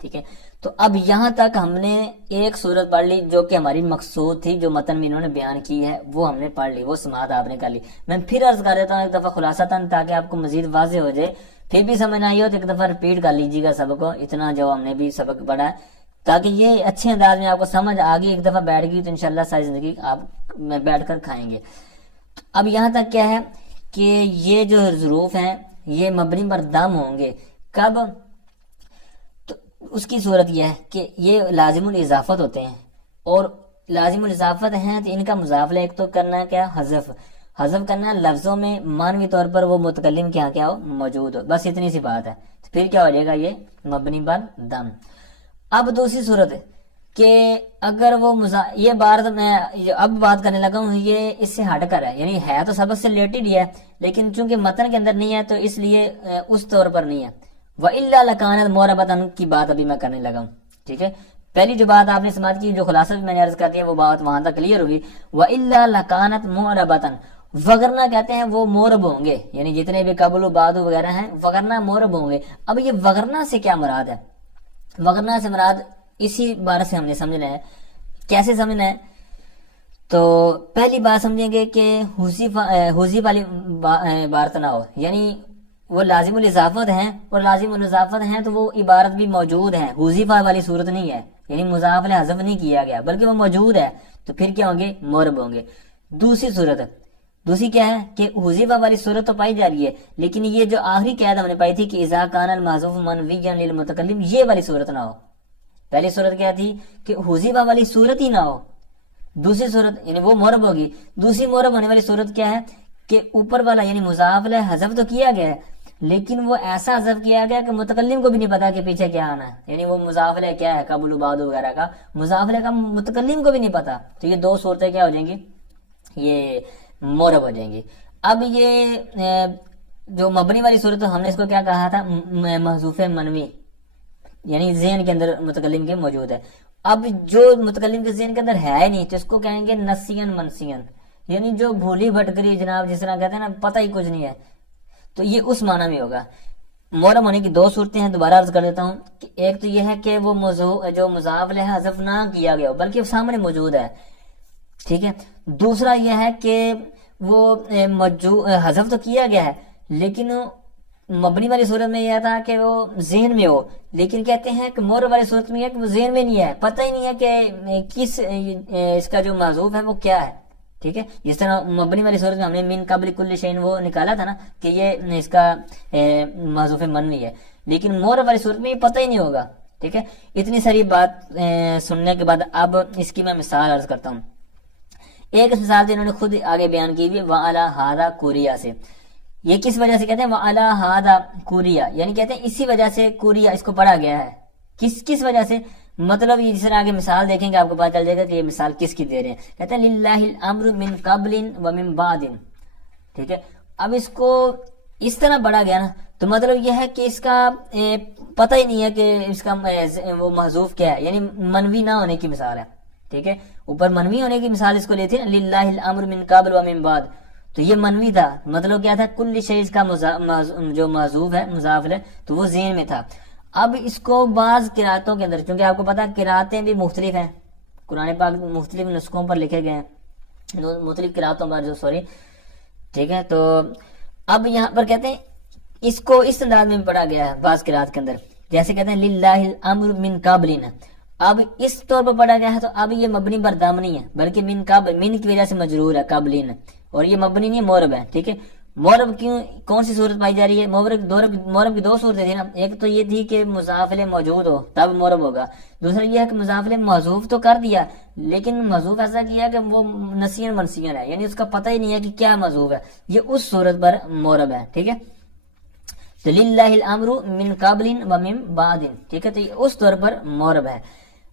ٹھیک ہے، تو اب یہاں تک ہم نے ایک صورت پڑھ لی جو کہ ہماری مقصود تھی، جو متن میں انہوں نے بیان کی ہے وہ ہم نے پڑھ لی، وہ سماعت آپ نے کر لی۔ میں پھر عرض کر دیتا ہوں ایک دفعہ خلاصتاً، تاکہ آپ کو مزید واضح ہو جائے، پھر بھی سمجھ نہ آئی ہو تو ایک دفعہ ریپیٹ کر لیجیے گا سبق کو، اتنا جو ہم نے بھی سبق پڑھا ہے، تاکہ یہ اچھے انداز میں آپ کو سمجھ آ گئی، ایک دفعہ بیٹھ گئی تو انشاءاللہ ساری زندگی آپ میں بیٹھ کر کھائیں گے۔ اب یہاں تک کیا ہے کہ یہ جو ظروف ہیں یہ مبنی پر دم ہوں گے، کب؟ تو اس کی صورت یہ ہے کہ یہ لازم الاضافت ہوتے ہیں، اور لازم الاضافت ہیں تو ان کا مضاف ایک تو کرنا ہے کیا، حذف۔ حذف کرنا ہے لفظوں میں معنوی طور پر وہ متکلم کے ہاں کیا ہو موجود ہو، بس اتنی سی بات ہے. تو پھر کیا ہو جائے گا یہ مبنی بر دم. اب دوسری صورت کہ اگر وہ یہ بات میں اب بات کرنے لگا ہوں یہ اس سے ہٹ کر ہے، یعنی ہے تو سبق سے ریلیٹڈ ہی ہے لیکن چونکہ متن کے اندر نہیں ہے تو اس لیے اس طور پر نہیں ہے. وَإِلَّا لَكَانَتْ مُعْرَبَةً کی بات ابھی میں کرنے لگا ہوں. ٹھیک ہے، پہلی جو بات آپ نے سماعت کی جو خلاصہ بھی میں نے عرض کر دیا وہ بات وہاں تک کلیئر ہوگی. وَإِلَّا لَكَانَتْ مُعْرَبَةً، وگرنہ کہتے ہیں وہ مورب ہوں گے، یعنی جتنے بھی قبل و بعد وغیرہ ہیں وگرنہ مورب ہوں گے. اب یہ وگرنہ سے کیا مراد ہے؟ وگرنہ سے مراد اسی بارے سے ہم نے سمجھنا ہے. کیسے سمجھنا ہے؟ تو پہلی بات سمجھیں گے کہ حذف والی عبارت نہ ہو، یعنی وہ لازم الاضافت ہیں اور لازم الاضافت ہیں تو وہ عبارت بھی موجود ہیں، حذف والی صورت نہیں ہے، یعنی مضاف له حذف نہیں کیا گیا بلکہ وہ موجود ہے، تو پھر کیا ہوں گے مورب ہوں گے. دوسری کیا ہے کہ حذف والی صورت تو پائی جا رہی ہے لیکن یہ جو آخری قید ہم نے پائی تھی کہ اذا کان المحذوف منویا للمتکلم، یہ والی صورت نہ ہو. پہلی صورت کیا تھی کہ حذف والی صورت ہی نہ ہو. دوسری صورت یعنی وہ مورب ہوگی. دوسری مورب ہونے والی صورت کیا ہے کہ اوپر والا یعنی مضاف له حذف تو کیا گیا ہے لیکن وہ ایسا حذف کیا گیا کہ متکلم کو بھی نہیں پتا کہ پیچھے کیا آنا ہے، یعنی وہ مضاف له کیا ہے قبل و بعد وغیرہ کا، مضاف له کا متکلم کو بھی نہیں پتا. تو یہ دو صورتیں کیا ہو جائیں گی؟ یہ مورب ہو جائیں گی. اب یہ جو مبنی والی صورت ہم نے اس کو کیا کہا تھا؟ محذوف منوی، یعنی ذہن کے اندر متکلم کے موجود ہے. اب جو متکلم کے ذہن کے اندر ہے ہی نہیں تو اس کو کہیں گے نسین منسین، یعنی جو بھولی بھٹکری جناب، جس طرح کہتے ہیں نا پتہ ہی کچھ نہیں ہے، تو یہ اس معنی میں ہوگا. مورب ہونے کی دو صورتیں ہیں، دوبارہ عرض کر دیتا ہوں کہ ایک تو یہ ہے کہ وہ جو مضاف له حذف نہ کیا گیا ہو بلکہ سامنے موجود ہے. ٹھیک ہے. دوسرا یہ ہے کہ وہ حذف تو کیا گیا ہے لیکن مبنی والی صورت میں یہ تھا کہ وہ ذہن میں ہو، لیکن کہتے ہیں کہ مورب والی صورت میں یہ ہے کہ وہ ذہن میں نہیں ہے، پتہ ہی نہیں ہے کہ کس اس کا جو محذوف ہے وہ کیا ہے. ٹھیک ہے. جس طرح مبنی والی صورت میں ہم نے من قبل کل شیء وہ نکالا تھا نا کہ یہ اس کا محذوف منوی ہے، لیکن مورب والی صورت میں یہ پتہ ہی نہیں ہوگا. ٹھیک ہے. اتنی ساری بات سننے کے بعد اب اس کی میں مثال عرض کرتا ہوں. ایک مثال تو انہوں نے خود آگے بیان کی ہوئی وَعَلَى هَذَا کوریا سے. یہ کس وجہ سے کہتے ہیں وَعَلَى هَذَا کوریا، یعنی کہتے ہیں اسی وجہ سے کوریا اس کو پڑھا گیا ہے. کس وجہ سے؟ مطلب یہ جس طرح آگے مثال دیکھیں گے آپ کو پتہ چل جائے گا کہ یہ مثال کس کی دے رہے ہیں. کہتے ہیں لِلَّهِ الْأَمْرُ مِنْ قَبْلٍ وَمِنْ بَعْدٍ. ٹھیک ہے. اب اس کو اس طرح پڑھا گیا نا تو مطلب یہ ہے کہ اس کا پتہ ہی نہیں ہے کہ اس کا وہ محذوف کیا ہے، یعنی منوی نہ ہونے کی مثال ہے. ٹھیک ہے. اوپر منوی ہونے کی مثال اس کو لیتے ہیں للہ الامر من قبل و من بعد، تو یہ منوی تھا. مطلب کیا تھا؟ کل شیء کا جو محذوف ہے مضاف ہے تو وہ ذہن میں تھا. اب اس کو بعض قراتوں کے اندر، کیونکہ آپ کو پتا قراتیں بھی مختلف ہیں، قرآن پاک مختلف نسخوں پر لکھے گئے ہیں، مختلف قراتوں پر ٹھیک ہے. تو اب یہاں پر کہتے ہیں اس کو اس انداز میں پڑھا گیا ہے بعض قرات کے اندر، جیسے کہتے ہیں للہ الامر من قبل. اب اس طور پر پڑھا گیا ہے تو اب یہ مبنی بر دم نہیں ہے بلکہ من قبل، من کی وجہ سے مجرور ہے قبلین، اور یہ مبنی نہیں مورب ہے. ٹھیک ہے. مورب کیوں کون سی صورت پائی جا رہی ہے؟ مورب کی دو صورتیں تھیں نا. ایک تو یہ تھی کہ مضاف له موجود ہو تب مورب ہوگا. دوسرا یہ ہے کہ مضاف له محذوف تو کر دیا لیکن محذوف ایسا کیا کہ وہ نسین منسین ہے، یعنی اس کا پتہ ہی نہیں ہے کہ کیا محذوف ہے، یہ اس صورت پر مورب ہے. ٹھیک ہے. تو للہ الامر من قبل ومن بعد. ٹھیک ہے. تو یہ اس طور پر مورب ہے.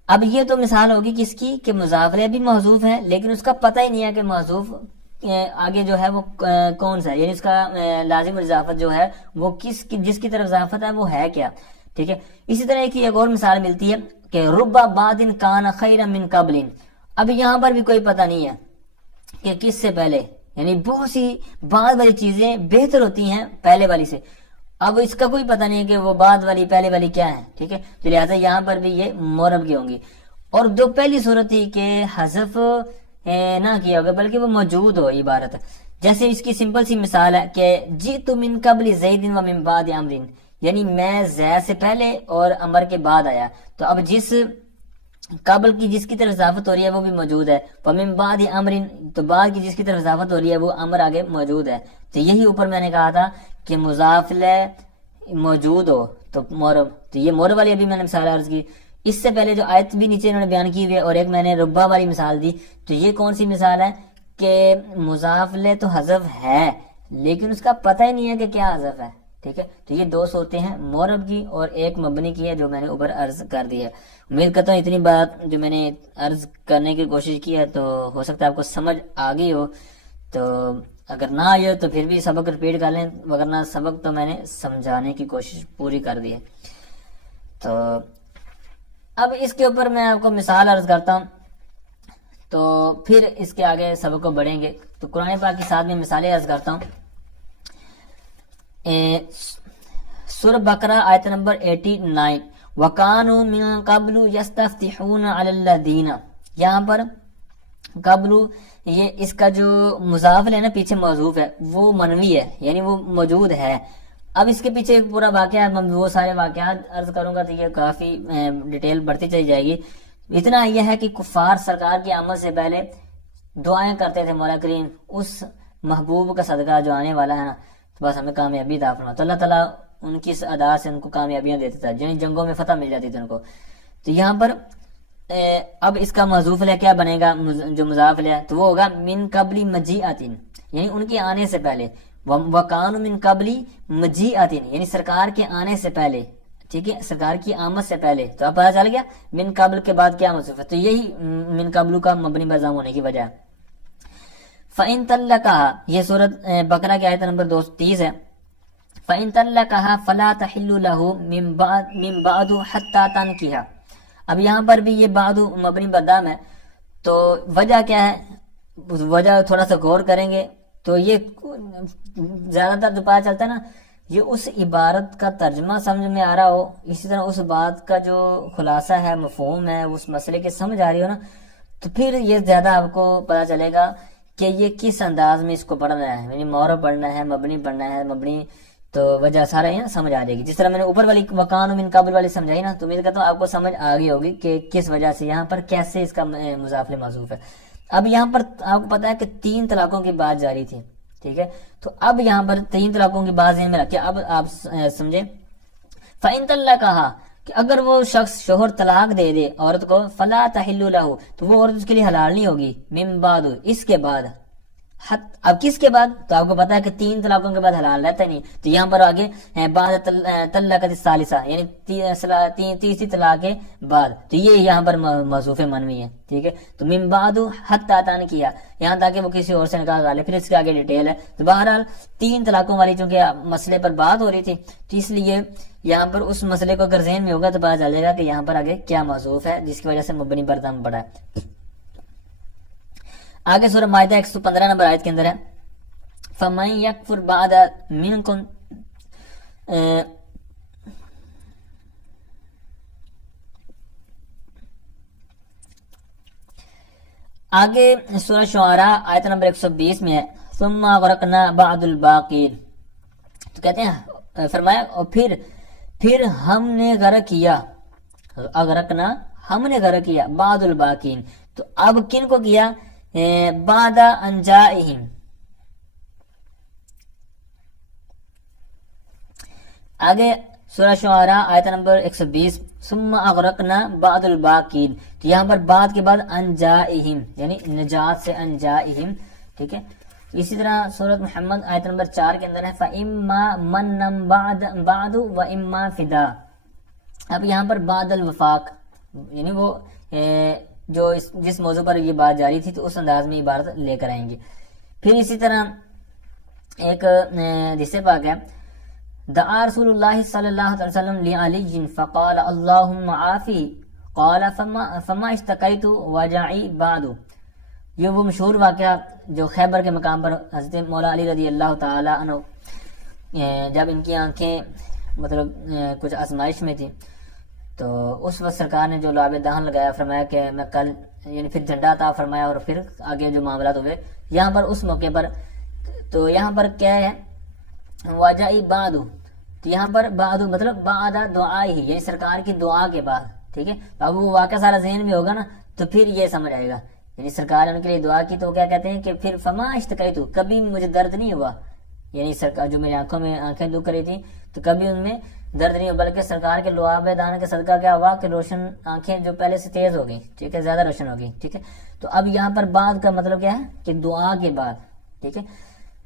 اب یہ تو مثال ہوگی کس کی کہ مضاف له بھی محذوف ہے لیکن اس کا پتہ ہی نہیں ہے کہ محذوف آگے جو ہے وہ کون سا ہے، یعنی اس کا لازم الاضافت جو ہے وہ جس کی طرف اضافت ہے وہ ہے کیا. ٹھیک ہے. اسی طرح کی ایک اور مثال ملتی ہے کہ رب بعد کان خیرا من قبل. اب یہاں پر بھی کوئی پتہ نہیں ہے کہ کس سے پہلے، یعنی بہت سی بعد والی چیزیں بہتر ہوتی ہیں پہلے والی سے. اب اس کا کوئی پتہ نہیں ہے کہ وہ بعد والی پہلے والی کیا ہے. ٹھیک ہے. تو لہٰذا یہاں پر بھی یہ مورب کی ہوں گی. اور جو پہلی صورت تھی کہ حذف نہ کیا ہوگا بلکہ وہ موجود ہو عبارت، جیسے اس کی سمپل سی مثال ہے کہ جئت من قبل زید و من بعد عمر، یعنی میں زید سے پہلے اور عمر کے بعد آیا. تو اب جس قبل کی جس کی طرف اضافت ہو رہی ہے وہ بھی موجود ہے، ومن بعد عمر تو بعد کی جس کی طرف اضافت ہو رہی ہے وہ عمر آگے موجود ہے. تو یہی اوپر میں نے کہا تھا کہ مضاف له موجود ہو تو مورب. تو یہ مورب والی ابھی میں نے مثال عرض کی. اس سے پہلے جو آیت بھی نیچے انہوں نے بیان کی ہوئی ہے اور ایک میں نے ربا والی مثال دی. تو یہ کون سی مثال ہے کہ مضاف لے تو حذف ہے لیکن اس کا پتہ ہی نہیں ہے کہ کیا حذف ہے. ٹھیک ہے، تو یہ دو صورتیں ہیں، معرب کی اور ایک مبنی کی ہے جو میں نے اوپر عرض کر دی ہے. امید کرتا ہوں اتنی بات جو میں نے عرض کرنے کی کوشش کی ہے تو ہو سکتا ہے آپ کو سمجھ آ گئی ہو. تو اگر نہ آئی ہو تو پھر بھی سبق رپیٹ کر لیں، وگرنہ سبق تو میں نے سمجھانے کی کوشش پوری کر دی ہے. تو اب اس کے اوپر میں آپ کو مثال عرض کرتا ہوں تو پھر اس کے آگے سبق کو بڑھیں گے. تو قرآن پاک کے ساتھ میں مثالیں عرض کرتا ہوں. سورہ بقرہ آیت نمبر 89، وَقَانُوا مِن قَبْلُ يَسْتَفْتِحُونَ عَلَى الَّذِينَ. یہاں پر قبلو یہ اس کا جو مضاف ہے نا پیچھے موصوف ہے وہ منوی ہے، یعنی وہ موجود ہے. اب اس کے پیچھے ایک پورا واقعہ، میں وہ سارے واقعات عرض کروں گا تو یہ کافی ڈیٹیل بڑھتی چلی جائے گی. اتنا یہ ہے کہ کفار سرکار کی آمد سے پہلے دعائیں کرتے تھے مولا کریم اس محبوب کا صدقہ جو آنے والا ہے نا تو بس ہمیں کامیابی عطا فرما. تو اللہ تعالیٰ ان کی ادا سے ان کو کامیابیاں دیتا تھا، جن جنگوں میں فتح مل جاتی تھی ان کو. تو یہاں پر اب اس کا موصوف ہے کیا بنے گا جو مضاف ہے تو وہ ہوگا من قبلی مجیئتن، یعنی ان کے آنے سے پہلے. وَقَانُوا مِن قَبْلِ مَجِيئَةٍ یعنی سرکار کے آنے سے پہلے. ٹھیک ہے، سرکار کی آمد سے پہلے. تو اب پتہ چل گیا من قبل کے بعد کیا موصوف ہے، تو یہی من قبل کا مبنی بضم ہونے کی وجہ ہے. فَإِن طَلَّقَهَا یہ سورۃ بقرہ کی آیت نمبر 230 ہے. فَإِن طَلَّقَهَا فَلَا تَحِلُّ لَهُ مِن بَعْدُ حَتَّى تَنكِحَ. اب یہاں پر بھی یہ بعد مبنی بضم ہے. تو وجہ کیا ہے، وجہ تھوڑا سا غور کریں گے تو یہ زیادہ تر جو پتہ چلتا ہے نا یہ اس عبارت کا ترجمہ سمجھ میں آ رہا ہو، اسی طرح اس بات کا جو خلاصہ ہے، مفہوم ہے، اس مسئلے کے سمجھ آ رہی ہو نا تو پھر یہ زیادہ آپ کو پتہ چلے گا کہ یہ کس انداز میں اس کو پڑھنا ہے، یعنی معرب پڑھنا ہے، مبنی پڑھنا ہے. مبنی تو وجہ سارا یہ سمجھ آ جائے گی. جس طرح میں نے اوپر والی وَقَانُوا مِن قَبْلِ والی سمجھائی نا تو امید کرتا ہوں آپ کو سمجھ آ گئی ہوگی کہ کس وجہ سے یہاں پر کیسے اس کا مضاف موصوف ہے. اب یہاں پر آپ کو پتا ہے کہ 3 طلاقوں کی بات جاری تھی. ٹھیک ہے، تو اب یہاں پر 3 طلاقوں کی بات ذہن میں رکھیں. اب آپ سمجھیں فَإِن طَلَّقَهَا کہ اگر وہ شخص شوہر طلاق دے دے عورت کو فَلَا تَحِلُّ لَهُ تو وہ عورت اس کے لیے حلال نہیں ہوگی مِن بَعْدُ اس کے بعد. اب کس کے بعد، تو آپ کو پتا ہے کہ 3 طلاقوں کے بعد حلال رہتا نہیں. تو یہاں پر آگے بعد طلقۃ الثالثہ یعنی تیسری طلاق کے بعد، تو یہ یہاں پر موصوف منوی ہے. ٹھیک ہے، تو من بعد حتی تنکیہ یہاں تاکہ وہ کسی اور سے نکاح کر لے. پھر اس کے آگے ڈیٹیل ہے. تو بہرحال 3 طلاقوں والی چونکہ مسئلے پر بات ہو رہی تھی تو اس لیے یہاں پر اس مسئلے کو اگر ذہن میں ہوگا تو پتا چل جائے گا کہ یہاں پر آگے کیا موصوف ہے جس کی وجہ سے مبنی بردم پڑا ہے. آگے سورہ مائدہ 115 نمبر آیت کے اندر ہے فَمَن يَكْفُرْ بَعْدَ مِنْكُمْ. آگے سورہ شعراء آیت نمبر 120 میں ہے ثُمَّ أَغْرَقْنَا بَعْدُ الْبَاقِينَ. تو کہتے ہیں فرمایا اور پھر ہم نے غرق کیا، اغرقنا ہم نے غرق کیا بعد الباقین. تو اب کن کو کیا، بعد انجائہم. آگے سورہ شعراء آیت نمبر 120 ثم اغرقنا بعد الباقین. تو یہاں پر بعد کے بعد انجائہم یعنی نجات سے انجائہم. ٹھیک ہے، اسی طرح سورۃ محمد آیت نمبر 4 کے اندر ہے فَإِمَّا مَنًّا بَعْدُ وَإِمَّا فِدَا. اب یہاں پر بعد الوفاق یعنی وہ جو جس موضوع پر یہ بات جاری تھی تو اس انداز میں عبارت لے کر آئیں گے. پھر اسی طرح ایک حدیث پاک ہے دعا رسول اللہ صلی اللہ علیہ وسلم لعلی فقال اللہم عافی قال فما اشتقیت وجعی بعد. یہ وہ مشہور واقعہ جو خیبر کے مقام پر حضرت مولا علی رضی اللہ تعالی عنہ جب ان کی آنکھیں مطلب کچھ آزمائش میں تھی تو اس وقت سرکار نے جو لعاب دہن لگایا فرمایا کہ میں کل یعنی پھر جھنڈا عطا فرمایا اور پھر آگے جو معاملات ہوئے یہاں پر اس موقع پر. تو یہاں پر کیا ہے وجعی بعد. تو یہاں پر بعد مطلب بعد دعائی ہی یعنی سرکار کی دعا کے بعد. ٹھیک ہے، اب وہ واقعہ سارا ذہن میں ہوگا نا تو پھر یہ سمجھ آئے گا. یعنی سرکار نے ان کے لیے دعا کی تو کیا کہتے ہیں کہ پھر فما اشتقیت کبھی مجھے درد نہیں ہوا، یعنی سرکار جو میری آنکھوں میں آنکھیں دکھ رہی تھی تو کبھی ان میں درد نہیں ہوا، بلکہ سرکار کے لعاب دان کے صدقہ کیا ہوا کہ روشن آنکھیں جو پہلے سے تیز ہو گئی، ٹھیک ہے، زیادہ روشن ہو گئی، ٹھیک ہے. تو اب یہاں پر بعد کا مطلب کیا ہے کہ دعا کے بعد، ٹھیک ہے.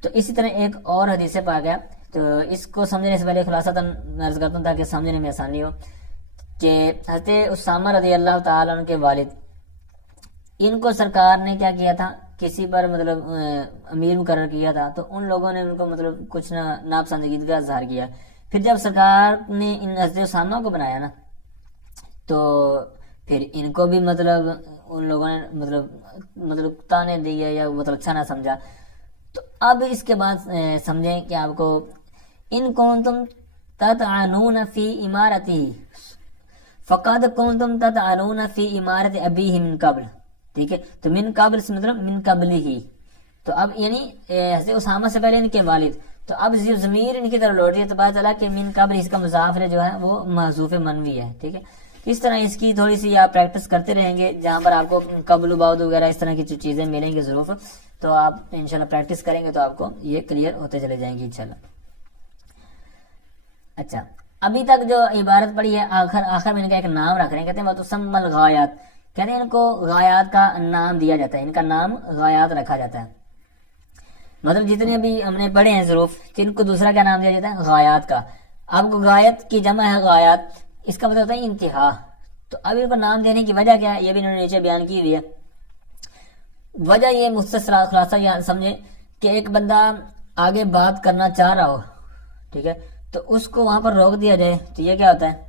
تو اسی طرح ایک اور حدیث پاک ہے، تو اس کو سمجھنے سے پہلے خلاصہ عرض کرتا ہوں تاکہ سمجھنے میں آسانی ہو، کہ حضرت اسامہ رضی اللہ تعالیٰ عنہ کے والد، ان کو سرکار نے کیا کیا تھا، کسی پر مطلب امیر مقرر کیا تھا، تو ان لوگوں نے ان کو مطلب کچھ ناپسندگی کا اظہار کیا. پھر جب سرکار نے ان حضرت اسامہ کو بنایا نا، تو پھر ان کو بھی مطلب ان لوگوں نے مطلب تانے دیے یا مطلب اچھا نہ سمجھا. تو اب اس کے بعد سمجھیں کہ آپ کو ان کنتم تطعنون فی امارتی فقد کنتم تطعنون فی امارت ابیہ من قبل، ٹھیک ہے. تو من قبل سے مطلب من قبل ہی، تو اب یعنی حضرت اسامہ سے پہلے ان کے والد، تو اب ضمیر ان کی طرف لوٹ رہی ہے، تو پتہ چلا کہ من قبل اس کا مضاف جو ہے وہ محذوف منوی ہے، ٹھیک ہے. اس طرح اس کی تھوڑی سی آپ پریکٹس کرتے رہیں گے، جہاں پر آپ کو قبل و بعد وغیرہ اس طرح کی چیزیں ملیں گی ضرور، تو آپ انشاءاللہ پریکٹس کریں گے تو آپ کو یہ کلیئر ہوتے چلے جائیں گے انشاءاللہ. اچھا، ابھی تک جو عبارت پڑھی ہے، آخر میں ان کا ایک نام رکھ رہے ہیں، کہتے ہیں وَتُسَمَّى الْغَایَاتِ، کہتے ہیں ان کو غایات کا نام دیا جاتا ہے، ان کا نام غایات رکھا جاتا ہے. مطلب جتنے بھی ہم نے پڑھے ہیں ضرور، کہ ان کو دوسرا کیا نام دیا جاتا ہے، غایات کا. اب غایت کی جمع ہے غایات، اس کا مطلب ہوتا ہے انتہا. تو اب ان کو نام دینے کی وجہ کیا ہے، یہ بھی انہوں نے نیچے بیان کی ہوئی ہے. وجہ یہ مختصر خلاصہ یہ سمجھے کہ ایک بندہ آگے بات کرنا چاہ رہا ہو، ٹھیک ہے، تو اس کو وہاں پر روک دیا جائے، تو یہ کیا ہوتا ہے،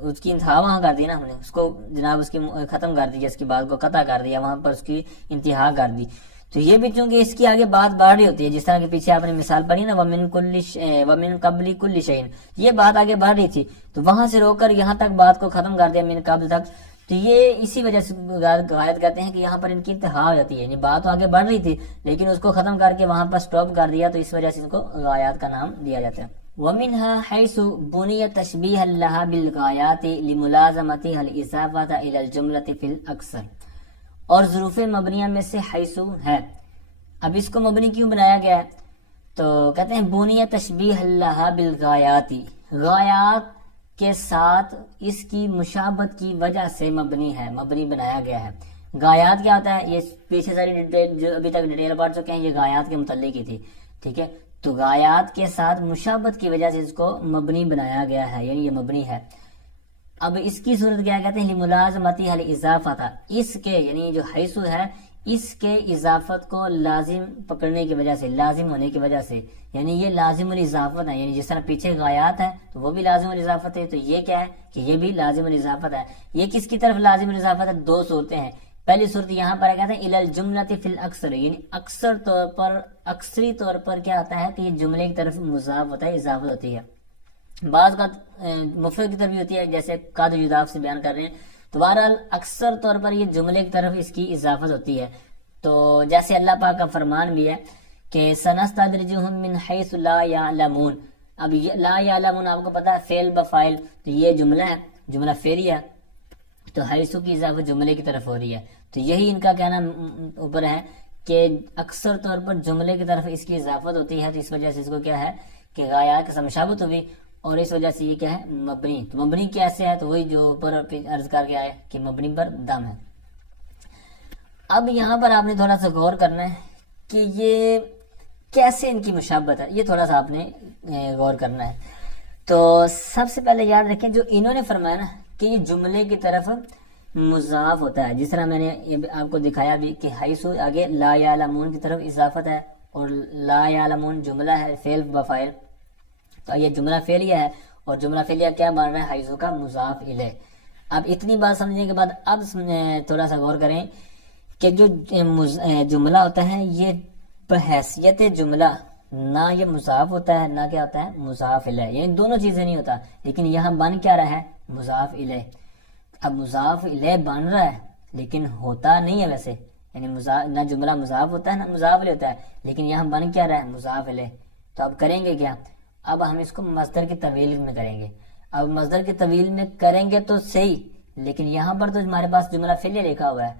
اس کی انتہا وہاں کر دی نا ہم نے، اس کو جناب اس کی ختم کر دی، اس کی بات کو قطع کر دیا، وہاں پر اس کی انتہا کر دی. تو یہ بھی چونکہ اس کی آگے بات بڑھ رہی ہوتی ہے، جس طرح کہ پیچھے آپ نے مثال پڑھی نا وَمِن قَبْلِ كُلِّ شَيْءٍ، یہ بات آگے بڑھ رہی تھی، تو وہاں سے روک کر یہاں تک بات کو ختم کر دیا من قبل تک. تو یہ اسی وجہ سے غایت کہتے ہیں کہ یہاں پر ان کی انتہا ہو جاتی ہے، یعنی بات تو آگے بڑھ رہی تھی لیکن اس کو ختم کر کے وہاں پر سٹاپ کر دیا، تو اس وجہ سے ان کو غایات کا نام دیا جاتا ہے. وَمِنْهَا حَيْثُ بُنِيَ تَشْبِيهًا لَهَا بِالْغَایَاتِ لِمُلَازَمَتِهَا الْإِضَافَةَ إِلَى الْجُمْلَةِ فِي الْأَكْثَرِ، اور ظروف مبنیہ میں سے حیث ہے. اب اس کو مبنی کیوں بنایا گیا ہے، تو کہتے ہیں بُنِیَ تَشْبِيهًا لَهَا بِالْغَایَاتِ، غایات کے ساتھ اس کی مشابہت کی وجہ سے مبنی ہے، مبنی بنایا گیا ہے. غایات کیا ہوتا ہے، یہ پیچھے ساری ڈیٹیل جو ابھی تک ڈیٹیل پڑھ چکے ہیں، یہ غایات کے متعلق ہی تھی، ٹھیک ہے. تو غایات کے ساتھ مشابہت کی وجہ سے اس کو مبنی بنایا گیا ہے، یعنی یہ مبنی ہے. اب اس کی صورت کیا کہتے ہیں، ملازمتی حل اضافہ تھا، اس کے یعنی جو حیث ہے اس کے اضافت کو لازم پکڑنے کی وجہ سے، لازم ہونے کی وجہ سے، یعنی یہ لازم الاضافت ہے، یعنی جس طرح پیچھے غایات ہے تو وہ بھی لازم الاضافت ہے، تو یہ کیا ہے کہ یہ بھی لازم الاضافت ہے. یہ کس کی طرف لازم الاضافت ہے، دو صورتیں ہیں. پہلی صورت یہاں پر کہتے ہیں الی الجملۃ فی الاکثر، یعنی اکثر طور پر، اکثری طور پر کیا ہوتا ہے کہ یہ جملے کی طرف مضاف ہوتا ہے، اضافت ہوتی ہے. بعض کا مفرد کی طرف بھی ہوتی ہے، جیسے قد یضاف سے بیان کر رہے ہیں. تو بہرحال اکثر طور پر یہ جملے کی طرف اس کی اضافت ہوتی ہے. تو جیسے اللہ پاک کا فرمان بھی ہے کہ سنستدرجہم من حیث لا یعلمون. اب لا یعلمون آپ کو پتا ہے فعل بفاعل، تو یہ جملہ ہے، جملہ فعلی ہے، تو حیث کی اضافت جملے کی طرف ہو رہی ہے. تو یہی ان کا کہنا اوپر ہے کہ اکثر طور پر جملے کی طرف اس کی اضافت ہوتی ہے، تو اس وجہ سے اس کو کیا ہے کہ غایات کے ساتھ مشابہت ہوئی، اور اس وجہ سے یہ کیا ہے مبنی. تو مبنی کیسے ہے، تو وہی جو اوپر عرض کر کے آئے کہ مبنی پر دم ہے. اب یہاں پر آپ نے تھوڑا سا غور کرنا ہے کہ یہ کیسے ان کی مشابہت ہے، یہ تھوڑا سا آپ نے غور کرنا ہے. تو سب سے پہلے یاد رکھیں جو انہوں نے فرمایا نا کہ یہ جملے کی طرف مضاف ہوتا ہے، جس طرح میں نے آپ کو دکھایا بھی کہ حیث آگے لا یعلمون کی طرف اضافت ہے، اور لا یعلمون جملہ ہے فعل بفاعل، تو یہ جملہ فعلیہ ہے، اور جملہ فعلیہ کیا بن رہا ہے، حیث کا مضاف الیہ. اب اتنی بات سمجھنے کے بعد اب تھوڑا سا غور کریں کہ جو جملہ ہوتا ہے یہ بحیثیت جملہ نہ یہ مضاف ہوتا ہے، نہ کیا ہوتا ہے مضاف الیہ، یعنی دونوں چیزیں نہیں ہوتا، لیکن یہاں بن کیا رہا ہے مضاف الیہ. اب مضاف الیہ بن رہا ہے لیکن ہوتا نہیں ہے ویسے، یعنی نہ جملہ مضاف ہوتا ہے نہ مضاف الیہ ہوتا ہے، لیکن یہاں بن کیا رہا ہے مضاف الیہ. تو اب کریں گے کیا، اب ہم اس کو مصدر کی طویل میں کریں گے. اب مصدر کی طویل میں کریں گے تو صحیح، لیکن یہاں پر تو ہمارے پاس جملہ فعلیہ لکھا ہوا ہے،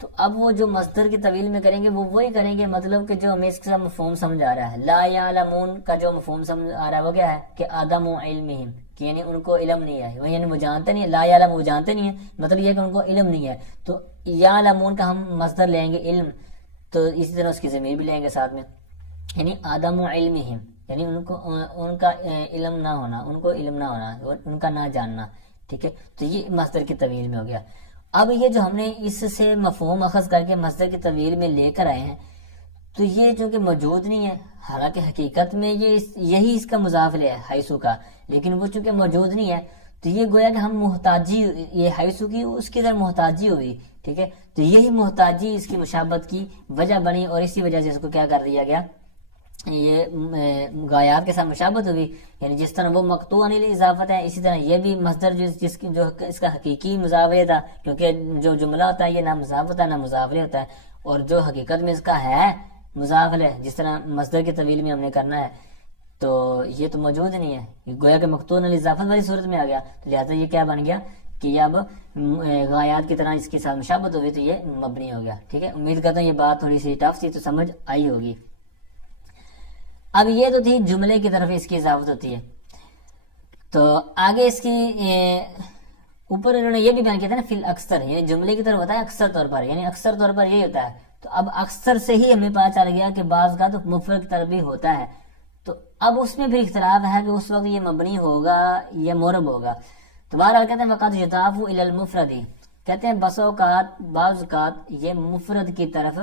تو اب وہ جو مصدر کی طویل میں کریں گے وہ وہی کریں گے، مطلب کہ جو ہمیں اس کا مفہوم سمجھ آ رہا ہے، لا یعلمون کا جو مفہوم سمجھ آ رہا ہے وہ کیا ہے کہ عدم علمہم، کہ یعنی ان کو علم نہیں ہے، یعنی وہ جانتے نہیں ہے، لا یعلم وہ جانتے نہیں ہیں، مطلب یہ کہ ان کو علم نہیں ہے. تو یعلمون کا ہم مصدر لیں گے علم، تو اسی طرح اس کی ضمیر بھی لیں گے ساتھ میں، یعنی عدم علمہم، یعنی ان کا علم نہ ہونا، ان کو علم نہ ہونا، ان کا نہ جاننا. ٹھیک ہے، تو یہ مصدر کی طویل میں ہو گیا. اب یہ جو ہم نے اس سے مفہوم اخذ کر کے مصدر کی طویل میں لے کر آئے ہیں، تو یہ چونکہ موجود نہیں ہے، حالانکہ حقیقت میں یہی اس کا مضاف ہے حیثو کا، لیکن وہ چونکہ موجود نہیں ہے تو یہ گویا کہ ہم محتاجی، یہ حیثو کی اس کی طرح محتاجی ہوئی. ٹھیک ہے، تو یہی محتاجی اس کی مشابہت کی وجہ بنی، اور اسی وجہ سے اس کو کیا کر دیا گیا، یہ غایات کے ساتھ مشابہت ہوئی. یعنی جس طرح وہ مقطوع عن الاضافت ہے، اسی طرح یہ بھی مصدر جو اس کا حقیقی مضاف تھا، کیونکہ جو جملہ ہوتا ہے یہ نہ مضاف ہوتا ہے نہ مضاف ہوتا ہے، اور جو حقیقت میں اس کا ہے مضاف ہے، جس طرح مصدر کی طویل میں ہم نے کرنا ہے، تو یہ تو موجود نہیں ہے، یہ گویا کہ مقطوع عن الاضافت والی صورت میں آ گیا. تو لہٰذا یہ کیا بن گیا کہ یہ اب غایات کی طرح اس کے ساتھ مشابہت ہوئی تو یہ مبنی ہو گیا. ٹھیک ہے، امید کرتا ہوں یہ بات تھوڑی سی ٹف تھی تو سمجھ آئی ہوگی. اب یہ تو تھی جملے کی طرف اس کی اضافت ہوتی ہے. تو آگے اس کی اوپر انہوں نے یہ بھی بیان کیا تھا نا فی الاکثر، یعنی جملے کی طرف ہوتا ہے اکثر طور پر، یعنی اکثر طور پر یہی ہوتا ہے. تو اب اکثر سے ہی ہمیں پتہ چل گیا کہ بعض کا تو مفرد کی طرف بھی ہوتا ہے. تو اب اس میں پھر اختلاف ہے کہ اس وقت یہ مبنی ہوگا یا معرب ہوگا. تو بہرحال کہتے ہیں وقت یضاف الی المفرد، کہتے ہیں بس اوقات بعض اوقات یہ مفرد کی طرف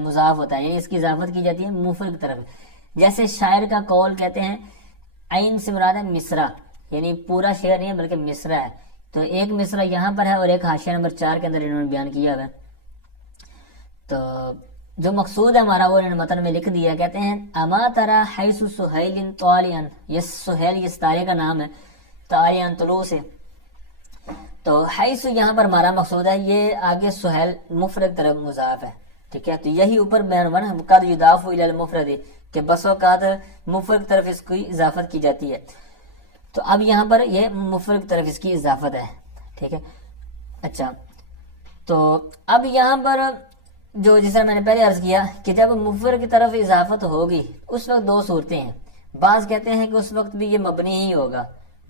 مضاف ہوتا ہے، یعنی اس کی اضافت کی جاتی ہے مفرد کی طرف. جیسے شاعر کا قول کہتے ہیں عین سے مراد ہے مصرع، یعنی پورا شعر نہیں ہے بلکہ مصرع ہے. تو ایک مصرع یہاں پر ہے اور ایک حاشیہ نمبر 4 کے اندر انہوں نے بیان کیا ہے. تو جو مقصود ہے ہمارا وہ انہوں نے متن میں لکھ دیا. کہتے ہیں اما ترى حیث سہیل طالعا، یہ سہیل یہ ستارے کا نام ہے، طالعا طلوع سے. تو حیث یہاں پر ہمارا مقصود ہے، یہ آگے سہیل مفرد طرف مضاف ہے. ٹھیک ہے، تو یہی اوپر بیان ہوا نا قد یضاف الی المفرد، کہ بس اوقات مفرد طرف اس کی اضافت کی جاتی ہے. تو اب یہاں پر یہ مفرد طرف اس کی اضافت ہے. ٹھیک ہے، اچھا تو اب یہاں پر جو جس طرح میں نے پہلے عرض کیا کہ جب مفرد کی طرف اضافت ہوگی اس وقت دو صورتیں ہیں. بعض کہتے ہیں کہ اس وقت بھی یہ مبنی ہی ہوگا،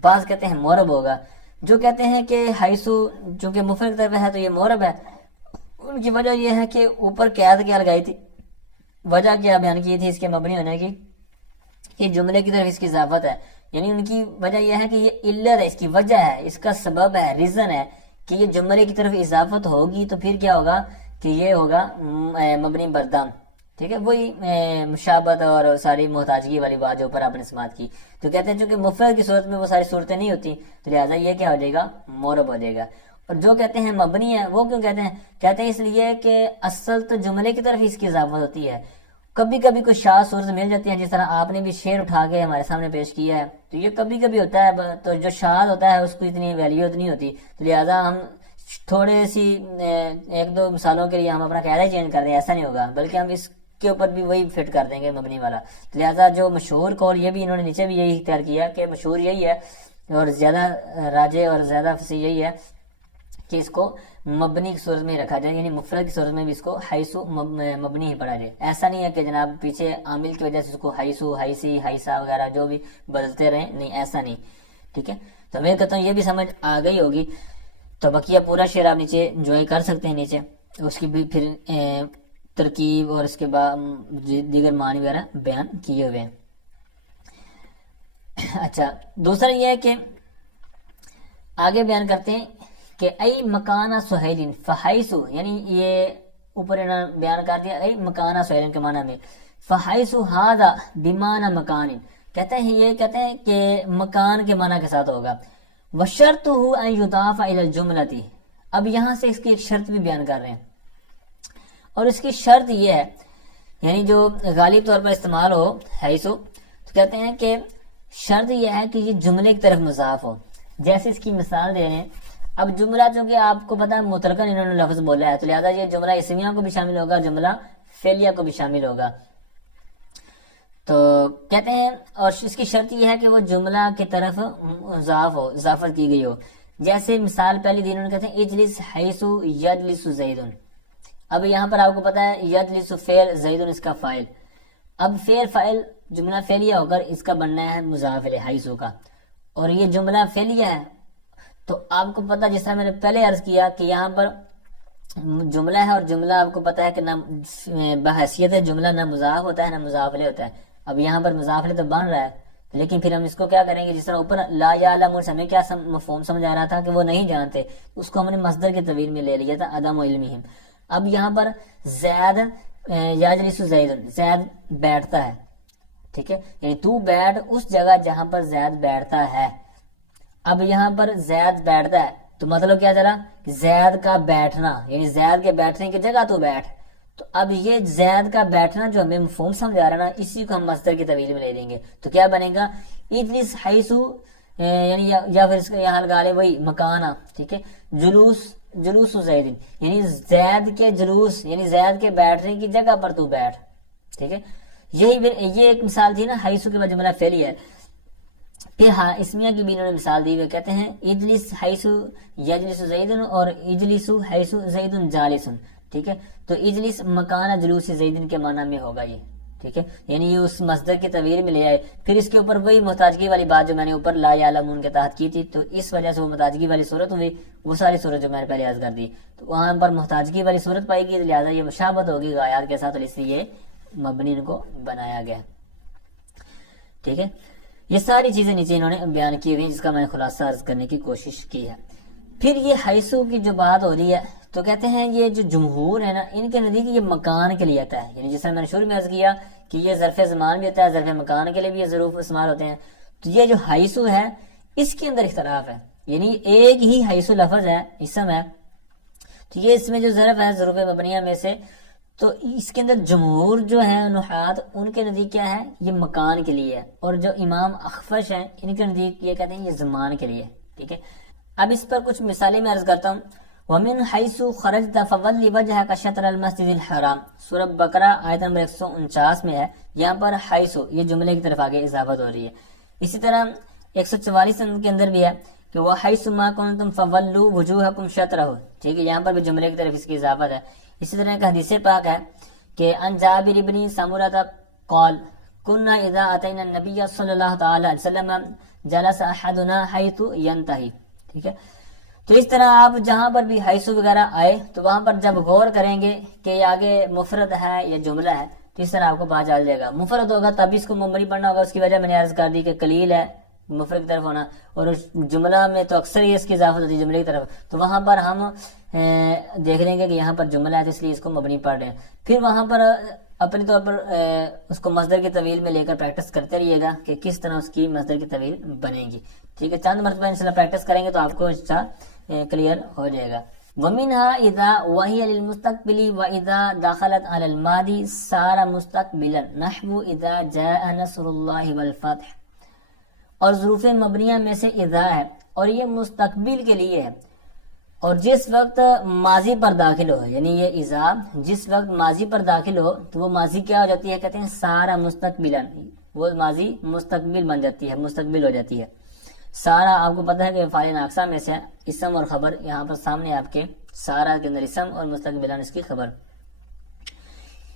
بعض کہتے ہیں معرب ہوگا. جو کہتے ہیں کہ حیثو چونکہ مفرد کی طرف ہے تو یہ معرب ہے، ان کی وجہ یہ ہے کہ اوپر قید کیا لگائی تھی، وجہ کیا بیان کی تھی اس کے مبنی ہونے کی، کہ جملے کی طرف اس کی اضافت ہے. یعنی ان کی وجہ یہ ہے کہ یہ علت ہے، اس کی وجہ ہے، اس کا سبب ہے، ریزن ہے کہ یہ جملے کی طرف اضافت ہوگی تو پھر کیا ہوگا کہ یہ ہوگا مبنی بردام. ٹھیک ہے، وہی مشابہت اور ساری محتاجگی والی بات جو اوپر آپ نے سماعت کی. تو کہتے ہیں چونکہ مفرد کی صورت میں وہ ساری صورتیں نہیں ہوتی تو لہٰذا یہ کیا ہو جائے گا معرب ہو جائے گا. اور جو کہتے ہیں مبنی ہے وہ کیوں کہتے ہیں اس لیے کہ اصل تو جملے کی طرف اس کی اضافت ہوتی ہے. کبھی کبھی کوئی شاذ صورت مل جاتی ہے، جس طرح آپ نے بھی شعر اٹھا کے ہمارے سامنے پیش کیا ہے، تو یہ کبھی کبھی ہوتا ہے. تو جو شاذ ہوتا ہے اس کو اتنی ویلیو نہیں ہوتی، تو لہٰذا ہم تھوڑے سی ایک دو مثالوں کے لیے ہم اپنا قاعدہ چینج کر رہے ہیں، ایسا نہیں ہوگا، بلکہ ہم اس کے اوپر بھی وہی فٹ کر دیں گے مبنی والا. لہٰذا جو مشہور قول، یہ بھی انہوں نے نیچے بھی یہی اختیار کیا کہ مشہور یہی ہے اور زیادہ راجع اور زیادہ فصیح یہی ہے کہ اس کو مبنی کی صورت میں رکھا جائے، یعنی مفرد کی صورت میں بھی اس کو حیثو مبنی ہی پڑھا جائے. ایسا نہیں ہے کہ جناب پیچھے عامل کی وجہ سے اس کو حیثو، حیثی، حیثہ وغیرہ جو بھی بدلتے رہیں، نہیں ایسا نہیں. ٹھیک ہے، تو میں کہتا ہوں یہ بھی سمجھ آ گئی ہوگی. تو بقیہ پورا شعر آپ نیچے انجوائے کر سکتے ہیں، نیچے اس کی بھی پھر ترکیب اور اس کے بعد دیگر معنی وغیرہ بیان کیے ہوئے ہیں. اچھا دوسرا یہ ہے کہ آگے بیان کرتے ہیں کہ ای مکانہ سہیلین فحیثو، یعنی یہ اوپر انہوں نے بیان کر دیا ای مکانہ سہیلین کے معنی میں، فحیثو ہذا بمعنی مکان، کہتے ہیں یہ کہتے ہیں کہ مکان کے معنی کے ساتھ ہوگا. وشرطہ ان یضاف الی الجملۃ، اب یہاں سے اس کی ایک شرط بھی بیان کر رہے ہیں، اور اس کی شرط یہ ہے یعنی جو غالب طور پر استعمال ہو حیثو، تو کہتے ہیں کہ شرط یہ ہے کہ یہ جملے کی طرف مضاف ہو. جیسے اس کی مثال دے رہے ہیں، اب جملہ چونکہ آپ کو پتا ہے مطلقاً انہوں نے لفظ بولا ہے تو لہذا یہ جملہ اسمیہ کو بھی شامل ہوگا، جملہ فعلیہ کو بھی شامل ہوگا. تو کہتے ہیں اور اس کی شرط یہ ہے کہ وہ جملہ کی طرف مضاف ہو، اضافت کی گئی ہو. جیسے مثال پہلی دی انہوں نے کہتے ہیں اجلس حیث یجلس زید. اب یہاں پر آپ کو پتا ہے یجلس فعل، زید اس کا فاعل. اب فعل جملہ فعلیہ ہو کر اس کا بننا ہے مضاف الیہ حیث کا، اور یہ جملہ فعلیہ ہے. تو آپ کو پتا جس طرح میں نے پہلے عرض کیا کہ یہاں پر جملہ ہے، اور جملہ آپ کو پتا ہے کہ نہ بحیثیت جملہ نہ مضاف ہوتا ہے نہ مضاف الیہ ہوتا ہے. اب یہاں پر مضاف الیہ تو بن رہا ہے، لیکن پھر ہم اس کو کیا کریں گے، جس طرح اوپر لا یعلمون سے ہمیں کیا مفہوم سمجھ آ رہا تھا کہ وہ نہیں جانتے، اس کو ہم نے مصدر کے طویل میں لے لیا تھا عدم علمہم. اب یہاں پر زید یجلس زید، زید بیٹھتا ہے، ٹھیک ہے، یعنی تو بیٹھ اس جگہ جہاں پر زید بیٹھتا ہے. اب یہاں پر زید بیٹھتا ہے تو مطلب کیا چلا کہ زید کا بیٹھنا، یعنی زید کے بیٹھنے کی جگہ تو بیٹھ. تو اب یہ زید کا بیٹھنا جو ہمیں مفہوم سمجھ آ رہا نا، اسی کو ہم مصدر کی طویل میں لے دیں گے. تو کیا بنے گا اجلس حیث، یعنی یا پھر اس کا یہاں لگا لے وہی مکانا، ٹھیک ہے، جلوس زید، یعنی زید کے جلوس یعنی زید کے بیٹھنے کی جگہ پر تو بیٹھ. ٹھیک ہے، یہ ایک مثال تھی نا حیث کے بعد جملہ فعلی ہے. پھر اسمیہ کی بھی انہوں نے مثال دی ہوئے کہتے ہیں اجلس حیث یجلس زید اور اجلس حیث زید جالس. ٹھیک ہے، تو اجلس مکان جلوس زید کے معنی میں ہوگا یہ. ٹھیک ہے، یعنی یہ اس مصدر کی طویل میں لے آئے. پھر اس کے اوپر وہی محتاجگی والی بات جو میں نے اوپر لا یعلمون کے تحت کی تھی، تو اس وجہ سے وہ محتاجگی والی صورت ہوئی، وہ ساری صورت جو میں نے پہلے عرض کر دی، تو وہاں پر محتاجگی والی صورت پائی گئی، لہٰذا یہ مشابہت ہوگی غایات کے ساتھ، اور اس لیے مبنی ان کو بنایا گیا. ٹھیک ہے، یہ ساری چیزیں نیچے انہوں نے بیان کی ہوئی، جس کا میں نے خلاصہ عرض کرنے کی کوشش کی ہے. پھر یہ حیثو کی جو بات ہو رہی ہے، تو کہتے ہیں یہ جو جمہور ہے نا، ان کے نزدیک یہ مکان کے لیے آتا ہے. یعنی جس طرح میں نے شروع میں عرض کیا کہ یہ ظرف زمان بھی ہوتا ہے، ظرف مکان کے لیے بھی یہ ظروف استعمال ہوتے ہیں. تو یہ جو حیثو ہے اس کے اندر اختلاف ہے، یعنی ایک ہی حیثو لفظ ہے، اسم ہے، تو یہ اس میں جو ظرف ہے ظروف مبنیہ میں سے، تو اس کے اندر جمہور جو ہے نحات، ان کے نزدیک کیا ہے، یہ مکان کے لیے ہے، اور جو امام اخفش ہیں ان کے نزدیک یہ کہتے ہیں یہ زمان کے لیے. ٹھیک ہے، اب اس پر کچھ مثالیں میں عرض کرتا ہوں. وَمِنْ حَيْثُ خَرَجْتَ فَوَلِّ وَجْهَكَ شَطْرَ الْمَسْجِدِ الْحَرَامِ، سورہ بقرہ آیت نمبر 149 میں ہے. یہاں پر حیث یہ جملے کی طرف آگے اضافت ہو رہی ہے. اسی طرح 144 کے اندر بھی ہے کہ وَحَيْثُ مَا كُنْتُمْ فَوَلُّوا وُجُوهَكُمْ شَطْرَهُ. ٹھیک ہے، یہاں پر بھی جملے کی طرف اس کی اضافت ہے. اسی طرح ایک حدیث پاک ہے کہ ان جابر بن سمرہ قال كنا اذا اتينا النبي صلی اللہ تعالی علیہ وسلم جلس احدنا حيث ينتهي. ٹھیک ہے، تو اس طرح آپ جہاں پر بھی حیث وغیرہ آئے تو وہاں پر جب غور کریں گے کہ یہ آگے مفرد ہے یا جملہ ہے، تو اس طرح آپ کو پتا چل جائے گا. مفرد ہوگا تب اس کو مبنی پڑھنا ہوگا، اس کی وجہ میں نے عرض کر دی کہ قلیل ہے مفرد کی طرف ہونا، اور جملہ میں تو اکثر ہی اس کی اضافت ہوتی ہے جملے کی طرف. تو وہاں پر ہم دیکھ لیں گے کہ یہاں پر جملہ ہے تو اس لیے اس کو مبنی پڑھ رہے ہیں. پھر وہاں پر اپنے طور پر اس کو مصدر کی طویل میں لے کر پریکٹس کرتے رہیے گا کہ کس طرح اس کی مصدر کی طویل بنے گی. ٹھیک ہے، چند مرتبہ انشاءاللہ پریکٹس کریں گے تو آپ کو انشاءاللہ کلیئر ہو جائے گا. وَمِنْهَا إِذَا وَهِيَ لِلْمُسْتَقْبِلِ وَإِذَا دَخَلَتْ عَلَى الْمَاضِ صَارَ مُسْتَقْبِلًا نَحْوُ إِذَا جَاءَ نَصْرُ اللَّهِ وَالْفَتْحُ. اور ظروف مبنیہ میں سے اذا ہے، اور یہ مستقبل کے لیے ہے، اور جس وقت ماضی پر داخل ہو، یعنی یہ اذا جس وقت ماضی پر داخل ہو تو وہ ماضی کیا ہو جاتی ہے، کہتے ہیں سارا مستقبلا، وہ ماضی مستقبل بن جاتی ہے، مستقبل ہو جاتی ہے. سارا آپ کو پتہ ہے کہ فاعل ناقصہ میں سے اسم اور خبر، یہاں پر سامنے آپ کے سارا کے اندر اسم اور مستقبلا اس کی خبر.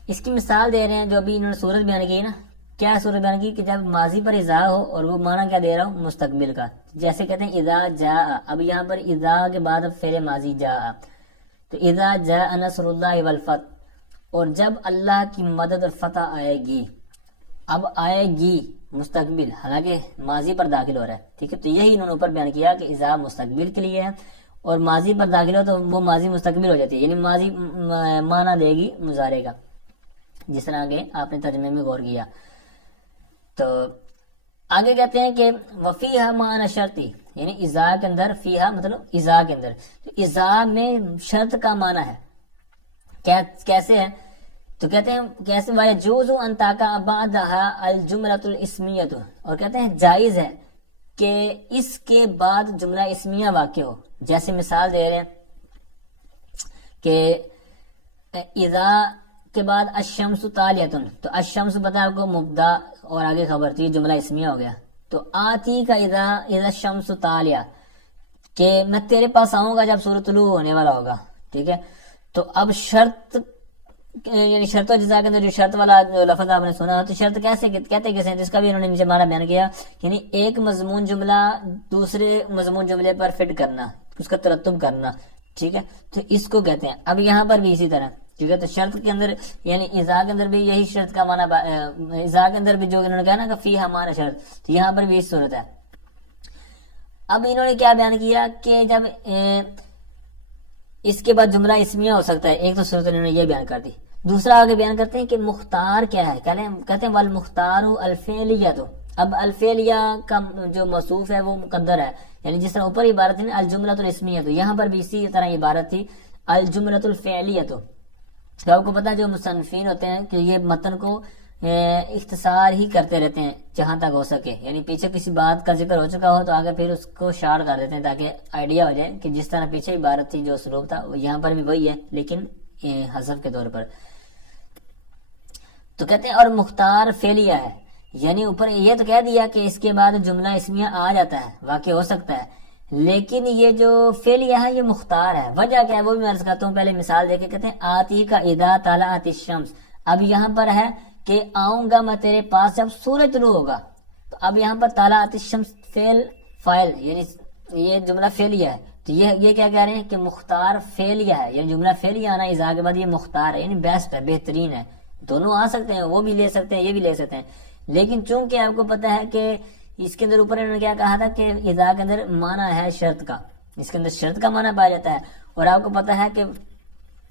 اس کی مثال دے رہے ہیں جو ابھی انہوں نے صورت بیان کی نا. کیا صورت بیان کی کہ جب ماضی پر اذا ہو اور وہ معنی کیا دے رہا ہوں، مستقبل کا. جیسے کہتے ہیں اذا جاء، اب یہاں پر اذا کے بعد فعل ماضی جاء، تو اذا جاء نصر اللہ والفتح، اور جب اللہ کی مدد اور فتح آئے گی. اب آئے گی مستقبل، حالانکہ ماضی پر داخل ہو رہا ہے. ٹھیک ہے، تو یہی انہوں نے اوپر بیان کیا کہ اذا مستقبل کے لیے ہے، اور ماضی پر داخل ہو تو وہ ماضی مستقبل ہو جاتی ہے، یعنی ماضی معنی دے گی مضارع کا، جس طرح آگے آپ نے ترجمے میں غور کیا. تو آگے کہتے ہیں کہ وفیہا معنی شرطی، یعنی اذا کے اندر، فیہا مطلب اذا کے اندر، تو اذا میں شرط کا معنی ہے. کیسے ہے؟ تو کہتے ہیں کیسے وَيَجُوزُ أَن تَقَعَ بَعْدَهَا الْجُمْلَةُ الْإِسْمِيَّةُ، اور کہتے ہیں جائز ہے کہ اس کے بعد جملہ اسمیہ واقع ہو. جیسے مثال دے رہے ہیں کہ اذا کے بعد الشمس طالیۃ، تو الشمس پتہ آپ کو مبدا اور آگے خبر تھی، جملہ اسمیہ ہو گیا. تو آتی کا اذا الشمس طالیہ، کہ میں تیرے پاس آؤں گا جب سورج طلوع ہونے والا ہوگا. ٹھیک ہے, تو اب شرط یعنی شرط و جزا کے اندر جو شرط والا جو لفظ آپ نے سنا, تو شرط کیسے کہتے کیسے ہیں, جس کا بھی انہوں نے نیچے معنی بیان کیا, یعنی ایک مضمون جملہ دوسرے مضمون جملے پر فٹ کرنا, اس کا ترتب کرنا. ٹھیک ہے, تو اس کو کہتے ہیں. اب یہاں پر بھی اسی طرح, ٹھیک ہے, تو شرط کے اندر یعنی اذا کے اندر بھی یہی شرط کا معنی, اذا کے اندر بھی جو انہوں نے کہا نا کہ فی ہمارا شرط, تو یہاں پر بھی اس صورت ہے. اب انہوں نے کیا بیان کیا کہ جب اس کے بعد جملہ اسمیہ ہو سکتا ہے, ایک تو صورت انہوں نے یہ بیان کر دی. دوسرا آگے بیان کرتے ہیں کہ مختار کیا ہے, کہتے ہیں والمختار الفعلیہ. تو اب الفعلیہ کا جو موصوف ہے وہ مقدر ہے, یعنی جس طرح اوپر عبارت تھی نا الجملۃ الاسمیہ, تو یہاں پر بھی اسی طرح عبارت تھی الجملۃ الفعلیہ. تو آپ کو پتا ہے جو مصنفین ہوتے ہیں کہ یہ متن کو اختصار ہی کرتے رہتے ہیں جہاں تک ہو سکے, یعنی پیچھے کسی بات کا ذکر ہو چکا ہو تو آگے پھر اس کو شارٹ کر دیتے ہیں تاکہ آئیڈیا ہو جائے کہ جس طرح پیچھے عبارت تھی جو اسلوب تھا یہاں پر بھی وہی ہے لیکن حذف کے طور پر. تو کہتے ہیں اور مختار فعلیہ ہے, یعنی اوپر یہ تو کہہ دیا کہ اس کے بعد جملہ اسمیہ آ جاتا ہے, واقع ہو سکتا ہے, لیکن یہ جو فعلیہ ہے یہ مختار ہے. وجہ کیا ہے وہ بھی میں عرض کرتا ہوں, پہلے مثال دے کے. کہتے ہیں آتی کا اذا طلعت الشمس. اب یہاں پر ہے کہ آؤں گا میں تیرے پاس جب سورج طلوع ہوگا, تو اب یہاں پر طلعت الشمس فعل فاعل, یعنی یہ جملہ فعلیہ ہے. تو یہ کیا کہہ رہے ہیں کہ مختار فعلیہ ہے, یعنی جملہ فعلیہ آنا اذا کے بعد یہ مختار ہے, یعنی بیسٹ ہے, بہترین ہے. دونوں آ سکتے ہیں, وہ بھی لے سکتے ہیں, یہ بھی لے سکتے ہیں, لیکن چونکہ آپ کو پتہ ہے کہ اس کے اندر اوپر انہوں نے کیا کہا تھا کہ اذا کے اندر معنی ہے شرط کا, اس کے اندر شرط کا معنی پایا جاتا ہے, اور آپ کو پتہ ہے کہ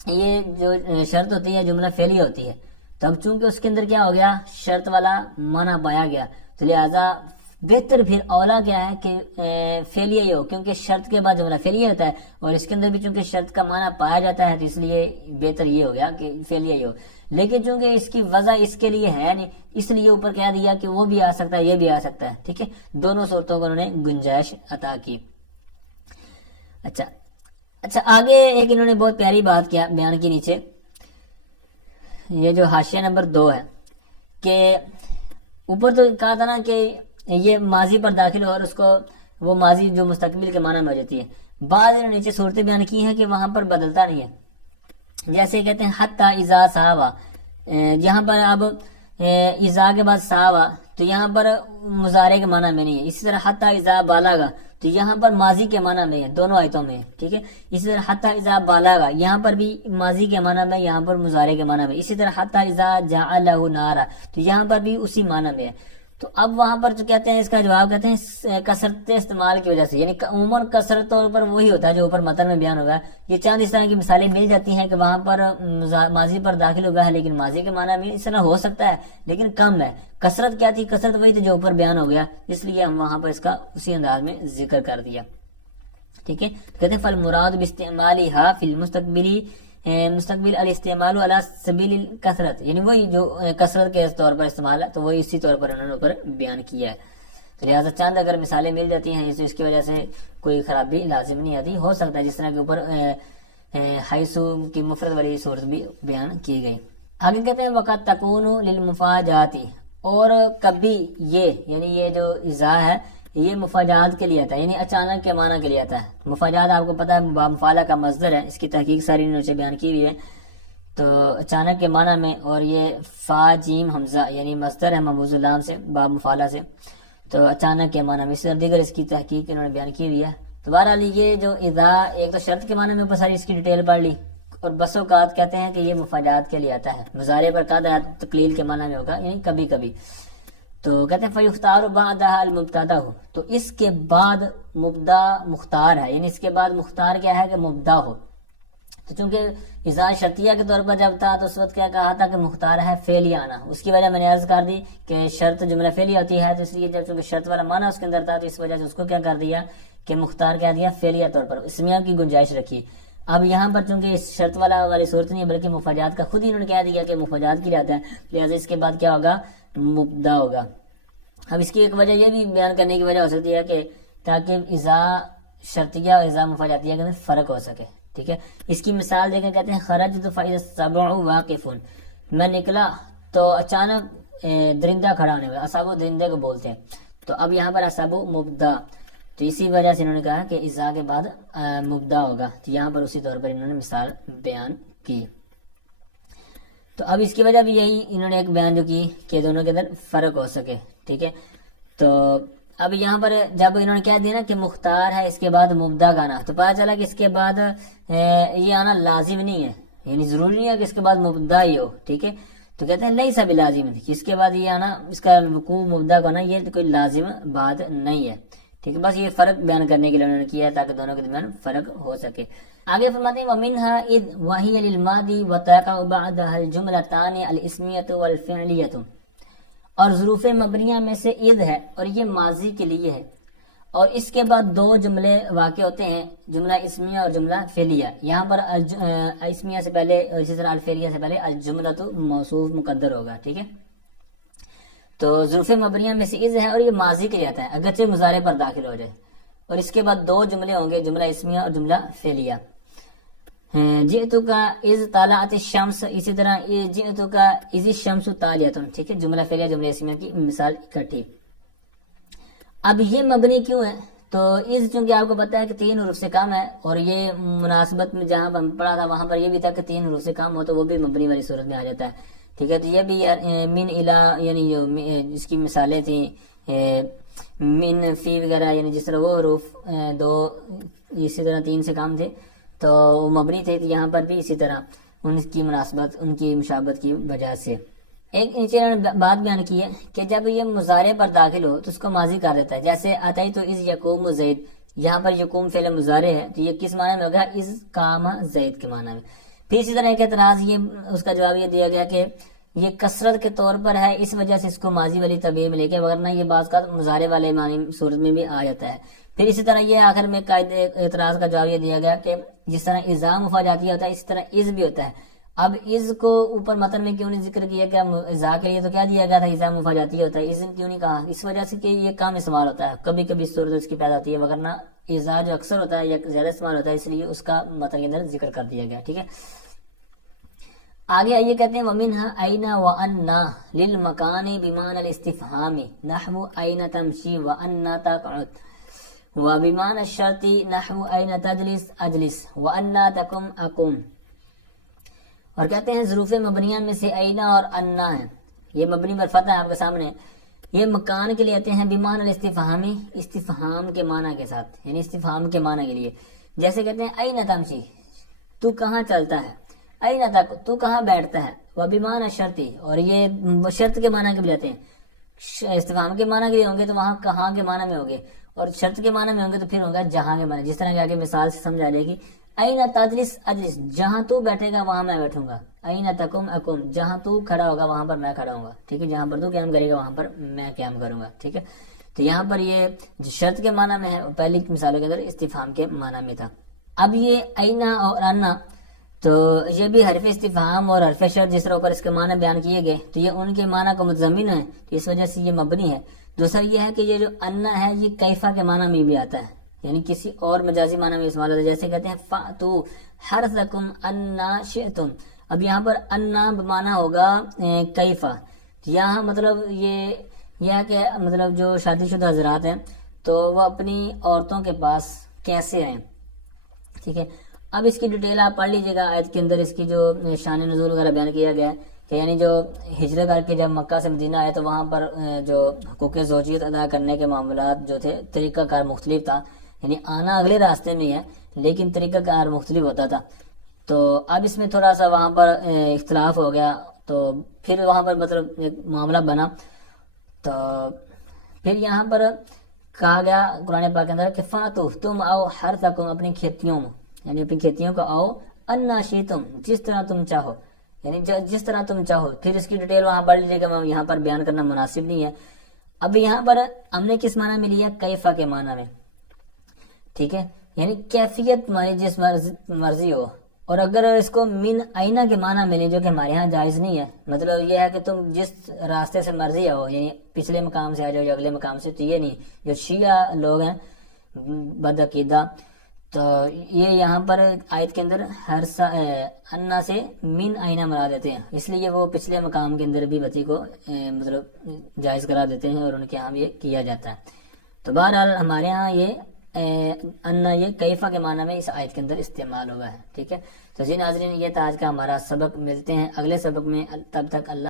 یہ جو شرط ہوتی ہے جملہ فعلیہ ہوتی ہے. تو اب چونکہ اس کے اندر کیا ہو گیا, شرط والا معنی پایا گیا, تو لہٰذا بہتر پھر اولا کیا ہے کہ فعلیہ ہی ہو, کیونکہ شرط کے بعد جملہ فعلیہ ہوتا ہے, اور اس کے اندر بھی چونکہ شرط کا معنی پایا جاتا ہے تو اس لیے بہتر یہ ہو گیا کہ فعلیہ ہی ہو. لیکن چونکہ اس کی وضع اس کے لیے ہے نہیں, اس لیے اوپر کہہ دیا کہ وہ بھی آ سکتا ہے, یہ بھی آ سکتا ہے. ٹھیک ہے, دونوں صورتوں کو انہوں نے گنجائش عطا کی. اچھا آگے ایک انہوں نے بہت پیاری بات کیا بیان کی نیچے, یہ جو حاشیہ نمبر 2 ہے, کہ اوپر تو کہا تھا نا کہ یہ ماضی پر داخل ہو اور اس کو وہ ماضی جو مستقبل کے معنی میں ہو جاتی ہے. بعض انہوں نے نیچے صورتیں بیان کی ہیں کہ وہاں پر بدلتا نہیں ہے, جیسے کہتے ہیں حتی اذا صحابہ, یہاں پر اب اذا کے بعد صحابہ تو یہاں پر مضارع کے معنی میں نہیں ہے. اسی طرح حتی اذا بالغ تو یہاں پر ماضی کے معنی میں ہے, دونوں آیتوں میں. ٹھیک ہے, اسی طرح حتی اذا بالغ یہاں پر بھی ماضی کے معنی میں, یہاں پر مضارع کے معنی میں. اسی طرح حتی اذا جعلہ نارا تو یہاں پر بھی اسی معنی میں ہے. تو اب وہاں پر جو کہتے ہیں اس کا جواب کہتے ہیں کثرت استعمال کی وجہ سے, یعنی عموماً کثرت طور پر وہی ہوتا ہے جو اوپر متن میں بیان ہوگا. یہ چاند اس طرح کی مثالیں مل جاتی ہیں کہ وہاں پر ماضی پر داخل ہو گیا ہے لیکن ماضی کے معنی میں اس طرح ہو سکتا ہے لیکن کم ہے. کثرت کیا تھی, کثرت وہی تھی جو اوپر بیان ہو گیا, اس لیے ہم وہاں پر اس کا اسی انداز میں ذکر کر دیا. ٹھیک ہے, کہتے ہیں فالمراد باستعمالها فی مستقبل الاستعمال علی سبیل الکثرت, یعنی وہی جو کثرت کے طور پر استعمال ہے تو وہی اسی طور پر انہوں نے اوپر بیان کیا ہے. تو لہٰذا چاند اگر مثالیں مل جاتی ہیں اس کی وجہ سے کوئی خرابی لازم نہیں آتی, ہو سکتا ہے جس طرح کے اوپر حیثو کی مفرد والی صورت بھی بیان کی گئی. آگے کہتے ہیں وقت تکون للمفاجاتی, اور کبھی یہ یعنی یہ جو اذا ہے یہ مفاجات کے لیے آتا ہے, یعنی اچانک کے معنی کے لیے آتا ہے. مفاجات آپ کو پتا ہے مفعلہ کا مصدر ہے, اس کی تحقیق ساری نیچے بیان کی ہوئی ہے. تو اچانک کے معنی میں, اور یہ فا جیم حمزہ یعنی مصدر ہے مبعوث اللام سے, باب مفعلہ سے, تو اچانک کے معنی میں. اس طرح دیگر اس کی تحقیق انہوں نے بیان کی ہوئی ہے. تو بہرحال یہ جو اذا ایک تو شرط کے معنی میں اوپر ساری اس کی ڈیٹیل پڑھ لی, اور بس اوقات کہتے ہیں کہ یہ مفاجات کے لیے آتا ہے, مضارع پر قد تقلیل کے معنی میں ہوگا, یعنی کبھی کبھی. تو کہتے ہیں فیختار بعدها المبتدا, تو اس کے بعد مبدا مختار ہے, یعنی اس کے بعد مختار کیا ہے کہ مبدا ہو. تو چونکہ اذا شرطیہ کے طور پر جب تھا تو اس وقت کیا کہا تھا کہ مختار ہے فعلیہ آنا, اس کی وجہ میں نے عرض کر دی کہ شرط جملہ فعلیہ ہوتی ہے, تو اس لیے جب چونکہ شرط والا معنی اس کے اندر تھا تو اس وجہ سے اس کو کیا کر دیا کہ مختار کیا دیا فعلیہ طور پر, اسمیہ کی گنجائش رکھی. اب یہاں پر چونکہ اس شرط والی صورت نہیں ہے بلکہ مفاجات کا خود ہی انہوں نے کہہ دیا کہ مفاجات کی رہتا ہے, لہٰذا اس کے بعد کیا ہوگا مبدا ہوگا. اب اس کی ایک وجہ یہ بھی بیان کرنے کی وجہ ہو سکتی ہے کہ تاکہ اذا شرطیہ اور اذا مفاجاتیہ کے اندر فرق ہو سکے. ٹھیک ہے, اس کی مثال دے کے کہتے ہیں خرجت فاذا السبع واقف, میں نکلا تو اچانک درندہ کھڑا ہونے والا. اسبع درندے کو بولتے ہیں. تو اب یہاں پر اسبع مبدا, تو اسی وجہ سے انہوں نے کہا کہ اذا کے بعد مبدا ہوگا، تو یہاں پر اسی طور پر انہوں نے مثال بیان کی۔ تو اب اس کی وجہ بھی یہی انہوں نے ایک بیان جو کی کہ دونوں کے اندر فرق ہو سکے، ٹھیک ہے۔ تو اب یہاں پر جب انہوں نے کہہ دیا نا کہ مختار ہے اس کے بعد مبدا کا آنا، تو پتہ چلا کہ اس کے بعد یہ آنا لازم نہیں ہے، یعنی ضروری نہیں ہے کہ اس کے بعد مبدا ہی ہو، ٹھیک ہے۔ تو کہتے ہیں لیسا بلازم، اس کے بعد یہ آنا، اس کا وقوع مبدا کا آنا یہ کوئی لازم بات نہیں ہے، ٹھیک ہے۔ بس یہ فرق بیان کرنے کے لیے انہوں نے کیا ہے تاکہ دونوں کے درمیان فرق ہو سکے۔ آگے فرماتے ہیں وَمِنْهَا إِذْ وَهِيَ لِلْمَاضِ وَتَقَعُ بَعْدَهَا الْجُمْلَتَانِ الْإِسْمِيَّةُ وَالْفِعْلِيَّةُ، اور ظروف مبنیہ میں سے اذ ہے اور یہ ماضی کے لیے ہے، اور اس کے بعد دو جملے واقع ہوتے ہیں، جملہ اسمیہ اور جملہ فعلیہ۔ یہاں پر اسمیہ سے پہلے اور اسی طرح الفعلیہ سے پہلے الجملہ تو موصوف مقدر ہوگا، ٹھیک ہے۔ تو ظروف مبنیہ میں سے اذ ہے اور یہ ماضی کے لیے آتا ہے اگرچہ مضارع پر داخل ہو جائے، اور اس کے بعد دو جملے ہوں گے، جملہ اسمیہ اور جملہ فعلیہ۔ جئتو کا اذ طالعت الشمس، اسی طرح جئتو کا اذ الشمس طالعۃ، ٹھیک ہے، جملہ فعلیہ جملہ اسمیہ کی مثال اکٹھی۔ اب یہ مبنی کیوں ہے؟ تو اذ چونکہ آپ کو پتا ہے کہ 3 حروف سے کم ہے، اور یہ مناسبت میں جہاں پر پڑھا تھا وہاں پر یہ بھی تھا کہ 3 حروف سے کم ہو تو وہ بھی مبنی والی صورت میں آ جاتا ہے، ٹھیک ہے۔ تو یہ بھی من الا، یعنی جو اس کی مثالیں تھیں من فی وغیرہ، یعنی جس طرح وہ حروف 2 اسی طرح 3 سے کم تھے تو وہ مبنی تھے، یہاں پر بھی اسی طرح ان کی مناسبت، ان کی مشابہت کی وجہ سے۔ ایک نیچے انہوں نے بات بیان کی ہے کہ جب یہ مضارع پر داخل ہو تو اس کو ماضی کر دیتا ہے، جیسے اتیت اذ یقوم زید، یہاں پر یقوم فعل مضارع ہے تو یہ کس معنی میں ہوگا؟ اذ قام زید کے معنی میں۔ پھر اسی طرح ایک اعتراض یہ، اس کا جواب یہ دیا گیا کہ یہ کثرت کے طور پر ہے، اس وجہ سے اس کو ماضی والی تبعیض میں لے کے، ورنہ یہ بعض کا مضارع والے معنی صورت میں بھی آ جاتا ہے۔ پھر اسی طرح یہ آخر میں قاعدے اعتراض کا جواب یہ دیا گیا کہ جس طرح اذا مفاجاتیہ ہوتا ہے اس طرح اذ بھی ہوتا ہے۔ اب اذ کو اوپر متن میں کیوں نہیں ذکر کیا کہ اذا کے لیے تو کیا دیا گیا تھا اذا مفاجاتیہ ہوتا ہے، اذ کیوں نہیں کہا؟ اس وجہ سے کہ یہ کم استعمال ہوتا ہے، کبھی کبھی صورت اس کی پیدا ہوتی ہے، ورنہ اذا جو اکثر ہوتا ہے یا زیادہ استعمال ہوتا ہے، اس لیے اس کا متن کے اندر ذکر کر دیا گیا، ٹھیک ہے۔ آگے آئیے کہتے ہیں وَمِنْهَا أَيْنَ وَأَنَّا لِلْمَكَانِ بِمَعنَى الْاِسْتِفْهَامِ نَحْوُ أَيْنَ تَمْشِي وَأَنَّا تَقْعُدْ، وَبِمَعنَى الشَّرْطِ نَحْوُ أَيْنَ تَجْلِسْ أَجْلِسْ وَأَنَّا تَقُمْ أَقُمْ۔ اور کہتے ہیں ظروف مبنیہ میں سے اینا اور انا ہے، یہ مبنی پر فتح ہے آپ کے سامنے، یہ مکان کے لیے آتے ہیں بمعنی الاستفہامی، استفہام کے معنی کے ساتھ، یعنی استفہام کے معنی کے لیے۔ جیسے کہتے ہیں اینا تمشی، تو کہاں چلتا ہے، اینا تک، تو کہاں بیٹھتا ہے، وبمعنی شرطی، اور یہ شرط کے معنی کے بھی آتے ہیں، استفہام کے معنی کے لیے ہوں گے تو وہاں کہاں کے معنی میں ہوں گے، اور شرط کے معنی میں ہوں گے تو پھر ہوگا جہاں کے معنی، جس طرح کہ آگے مثال سے سمجھا جائے گی۔ اینا تجلس اجلس، جہاں تو بیٹھے گا وہاں میں بیٹھوں گا، اینا تقم اقم، جہاں تو کھڑا ہوگا وہاں پر میں کھڑا ہوں گا، ٹھیک ہے، جہاں پر تو قیام کرے گا وہاں پر میں قیام کروں گا، ٹھیک ہے۔ تو یہاں پر یہ جو شرط کے معنی میں ہے پہلی مثالوں کے اندر استفہام کے معنی میں تھا۔ اب یہ اینا اور انا تو یہ بھی حرف استفہام اور حرف شرط جس طرح اوپر اس کے معنی بیان کیے گئے تو یہ ان کے معنی کو متضمن ہے، تو اس وجہ سے یہ مبنی ہے۔ دوسرا یہ ہے کہ یہ جو انا ہے یہ کیفا کے معنی میں بھی آتا ہے، یعنی کسی اور مجازی معنی میں استعمال ہوتا ہے، جیسے کہتے ہیں فَأْتُوا حَرْثَكُمْ أَنَّا شِئْتُمْ۔ اب یہاں پر انا بمعنی ہوگا کیفا، یہاں مطلب یہ ہے کہ مطلب جو شادی شدہ حضرات ہیں تو وہ اپنی عورتوں کے پاس کیسے آئیں، ٹھیک ہے۔ اب اس کی ڈیٹیل آپ پڑھ لیجیے گا، آیت کے اندر اس کی جو شان نزول وغیرہ بیان کیا گیا ہے کہ یعنی جو ہجرت کر کے جب مکہ سے مدینہ آئے تو وہاں پر جو حقوق زوجیت ادا کرنے کے معاملات جو تھے طریقہ کار مختلف تھا، یعنی آنا اگلے راستے میں ہے لیکن طریقہ کار مختلف ہوتا تھا۔ تو اب اس میں تھوڑا سا وہاں پر اختلاف ہو گیا، تو پھر وہاں پر مطلب ایک معاملہ بنا، تو پھر یہاں پر کہا گیا قرآن پاک کے اندر کہ فَاتُوا، تم آؤ حَرْثَکُم، اپنی کھیتیوں میں، یعنی اپنی کھیتیوں کو آؤ، اَنَّا شِئْتُم، جس طرح تم چاہو، یعنی جس طرح تم چاہو۔ پھر اس کی ڈیٹیل وہاں پڑھ لیجیے گا، یہاں پر بیان کرنا مناسب نہیں ہے۔ اب یہاں پر ہم نے کس معنی میں لیا؟ کیفا کے معنی میں، ٹھیک ہے، یعنی کیفیت معنی جس مرضی ہو، اور اگر اس کو من آئینہ کے معنی میں لیں جو کہ ہمارے ہاں جائز نہیں ہے، مطلب یہ ہے کہ تم جس راستے سے مرضی آؤ، یعنی پچھلے مقام سے آ جاؤ یا اگلے مقام سے، تو یہ نہیں، جو شیعہ لوگ ہیں بد عقیدہ تو یہ یہاں پر آیت کے اندر ہر انا سے من آئینہ مرا دیتے ہیں، اس لیے وہ پچھلے مقام کے اندر بھی بچی کو مطلب جائز کرا دیتے ہیں اور ان کے ہاں یہ کیا جاتا ہے۔ تو بہرحال ہمارے ہاں یہ انا یہ کیفا کے معنی میں اس آیت کے اندر استعمال ہوا ہے. ٹھیک ہے. تو جی ناظرین یہ تھا آج کا ہمارا سبق. ملتے ہیں اگلے سبق میں. تب تک اللہ